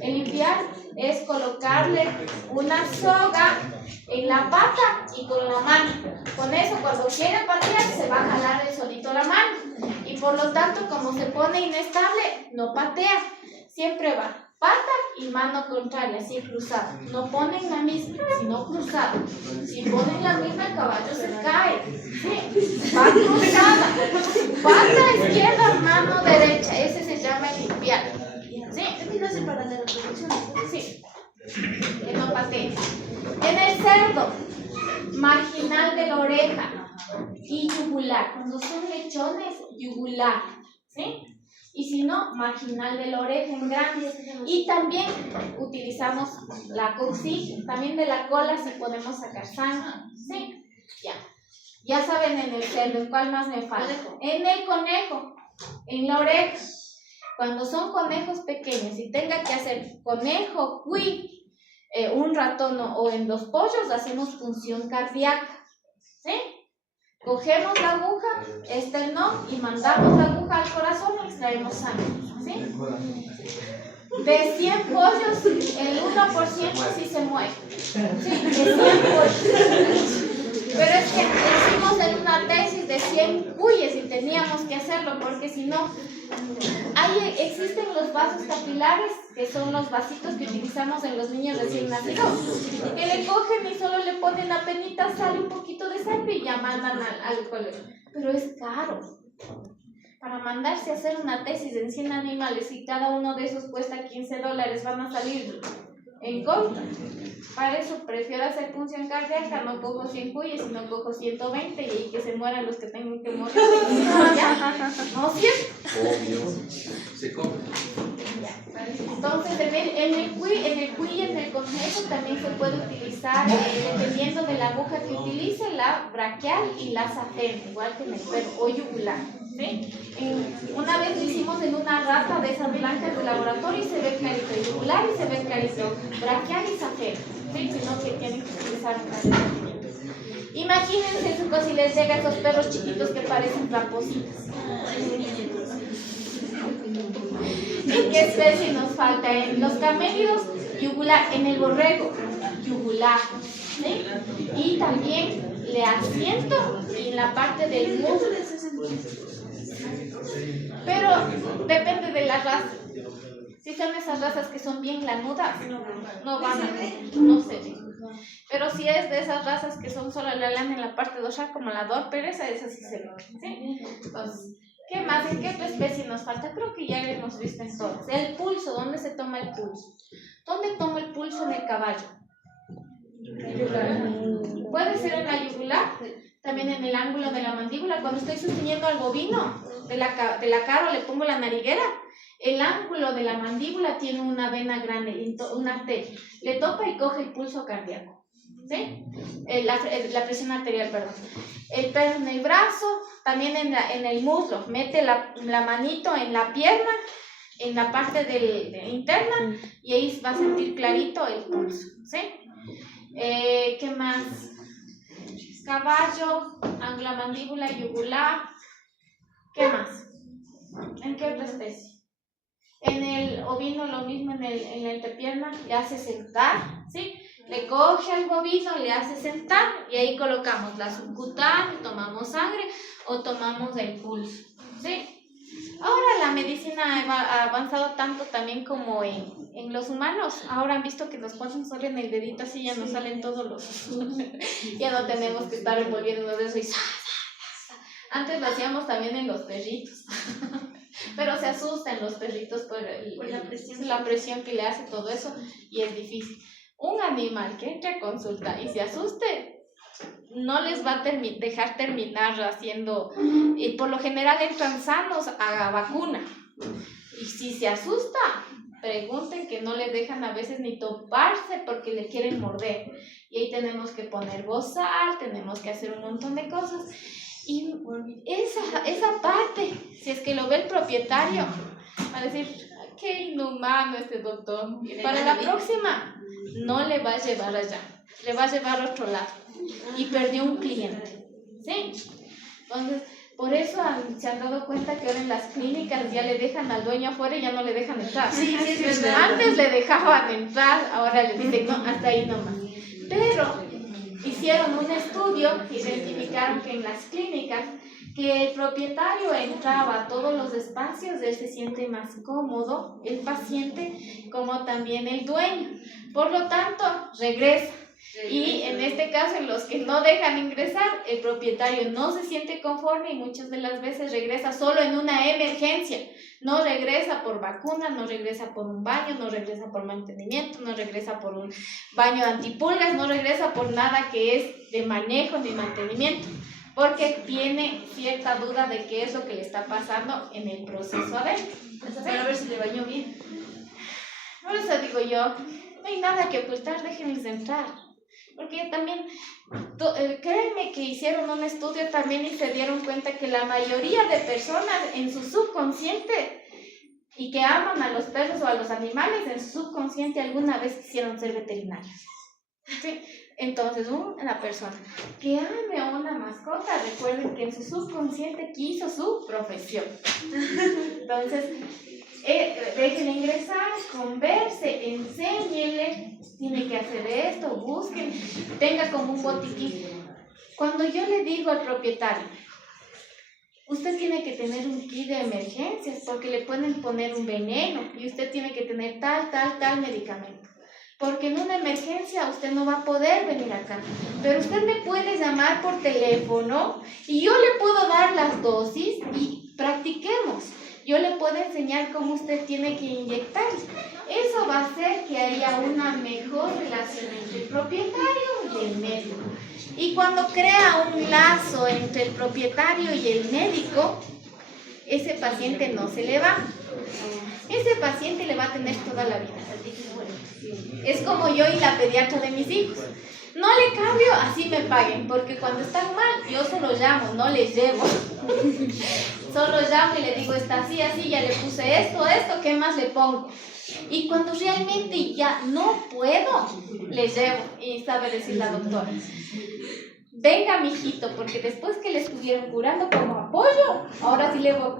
El limpiar es colocarle una soga en la pata y con la mano. Con eso, cuando quiere patear, se va a jalar el solito la mano. Y por lo tanto, como se pone inestable, no patea. Siempre va pata y mano contraria, así cruzada. No ponen la misma, sino cruzada. Si ponen la misma, el caballo se cae. ¿Sí? Va cruzada. Pata izquierda, mano derecha. Ese se llama limpiar. ¿Sí? Sí. Que no patee. En el cerdo, marginal de la oreja y yugular. Cuando son lechones, yugular. ¿Sí? Y si no, marginal de la oreja en grandes. Y también utilizamos la coxígea, también de la cola si podemos sacar sangre. ¿Sí? Ya saben en el cerdo, ¿en cuál más me falta? En el conejo, en la oreja. Cuando son conejos pequeños y tenga que hacer conejo, cuy, un ratón o en los pollos, hacemos punción cardíaca. ¿Sí? Cogemos la aguja, esternón, y mandamos la aguja al corazón y extraemos sangre. ¿Sí? De 100 pollos, el 1% sí se muere. ¿Sí? De 100 pollos. Pero es que hicimos en una tesis de 100 cuyes y teníamos que hacerlo porque si no, existen los vasos capilares, que son los vasitos que utilizamos en los niños recién nacidos, que le cogen y solo le ponen apenita, sale un poquito de sangre y ya mandan al colegio. Pero es caro. Para mandarse a hacer una tesis en 100 animales y cada uno de esos cuesta $15, van a salir en contra. Para eso prefiero hacer punción cardíaca, no cojo 100 cuyes, sino cojo 120 y ahí que se mueran los que tengan que morir. ¿No es cierto? Obvio. Se come. Entonces, en el cuy y en el conejo también se puede utilizar, dependiendo de la aguja que utilice, la braquial y la safena, igual que en el perro, o yugular. ¿Sí? Una vez lo hicimos en una rata de esas blancas de laboratorio y se ve clarito yugular y se ve clarito braquial y safena. ¿Sí? Sino que tienen que utilizar un calentamiento. Imagínense si les llega a esos perros chiquitos que parecen rapositas. ¿En qué especie nos falta? En los camélidos, yugular. En el borrego, yugular. ¿Sí? Y también le asiento en la parte del muslo. Pero depende de la raza. Si son esas razas que son bien lanudas, no van a, no sé. Pero si es de esas razas que son solo la lana en la parte dorsal, como la Dorper, esa sí se ve. ¿Sí? Entonces, ¿qué más? ¿En qué otra especie nos falta? Creo que ya lo hemos visto en todas. El pulso, ¿dónde se toma el pulso? ¿Dónde tomo el pulso en el caballo? Puede ser en la yugular, también en el ángulo de la mandíbula. Cuando estoy sosteniendo al bovino de la cara, le pongo la nariguera. El ángulo de la mandíbula tiene una vena grande, una arteria. Le toca y coge el pulso cardíaco. ¿Sí? La presión arterial, perdón. El perro en el brazo, también en el muslo. Mete la manito en la pierna, en la parte de interna, y ahí va a sentir clarito el pulso. ¿Sí? ¿Qué más? Caballo, ángulo mandíbula, yugular. ¿Qué más? ¿En qué otra especie? En el ovino lo mismo, en la entrepierna le hace sentar, ¿sí? Le coge al bovino, le hace sentar y ahí colocamos la subcutánea, tomamos sangre o tomamos el pulso, ¿sí? Ahora la medicina ha avanzado tanto también como en los humanos. Ahora han visto que nos ponen solo en el dedito, así ya nos salen todos los... ya no tenemos que estar envolviéndonos de eso y... Antes lo hacíamos también en los perritos. Pero se asustan los perritos por la presión que le hace todo eso y es difícil. Un animal que entre a consulta y se asuste, no les va a dejar terminar haciendo, y por lo general entran sanos a vacuna. Y si se asusta, pregunten que no les dejan a veces ni toparse porque le quieren morder. Y ahí tenemos que poner bozal, tenemos que hacer un montón de cosas. Y esa parte, si es que lo ve el propietario, va a decir, qué inhumano este doctor. Y para la próxima, no le va a llevar allá, le va a llevar a otro lado. Y perdió un cliente. ¿Sí? Entonces, por eso se han dado cuenta que ahora en las clínicas ya le dejan al dueño afuera y ya no le dejan entrar. Sí, es verdad. Antes le dejaban entrar, ahora le dicen, no, hasta ahí nomás. Pero hicieron un estudio, identificaron que en las clínicas que el propietario entraba a todos los espacios, él se siente más cómodo, el paciente, como también el dueño. Por lo tanto, regresa. Y en este caso, en los que no dejan ingresar, el propietario no se siente conforme y muchas de las veces regresa solo en una emergencia. No regresa por vacuna, no regresa por un baño, no regresa por mantenimiento, no regresa por un baño de antipulgas, no regresa por nada que es de manejo ni mantenimiento, porque tiene cierta duda de qué es lo que le está pasando en el proceso adentro. Para ver si le bañó bien. Por eso digo yo, no hay nada que ocultar, déjenles entrar. Porque también, créanme que hicieron un estudio también y se dieron cuenta que la mayoría de personas en su subconsciente y que aman a los perros o a los animales, en su subconsciente alguna vez quisieron ser veterinarios. ¿Sí? Entonces, una persona que ame a una mascota, recuerden que en su subconsciente quiso su profesión. Entonces, déjenle ingresar, converse, enséñele, tiene que hacer esto, busquen, tenga como un botiquín. Cuando yo le digo al propietario, usted tiene que tener un kit de emergencias porque le pueden poner un veneno y usted tiene que tener tal medicamento. Porque en una emergencia usted no va a poder venir acá, pero usted me puede llamar por teléfono y yo le puedo dar las dosis y practiquemos. Yo le puedo enseñar cómo usted tiene que inyectar. Eso va a hacer que haya una mejor relación entre el propietario y el médico. Y cuando crea un lazo entre el propietario y el médico, ese paciente no se le va. Ese paciente le va a tener toda la vida. Es como yo y la pediatra de mis hijos. No le cambio, así me paguen, porque cuando están mal, yo solo llamo, no les llevo. Solo llamo y le digo, está así, ya le puse esto, ¿qué más le pongo? Y cuando realmente ya no puedo, le llevo. Y sabe decir la doctora, venga, mijito, porque después que le estuvieron curando como apoyo, ahora sí le voy a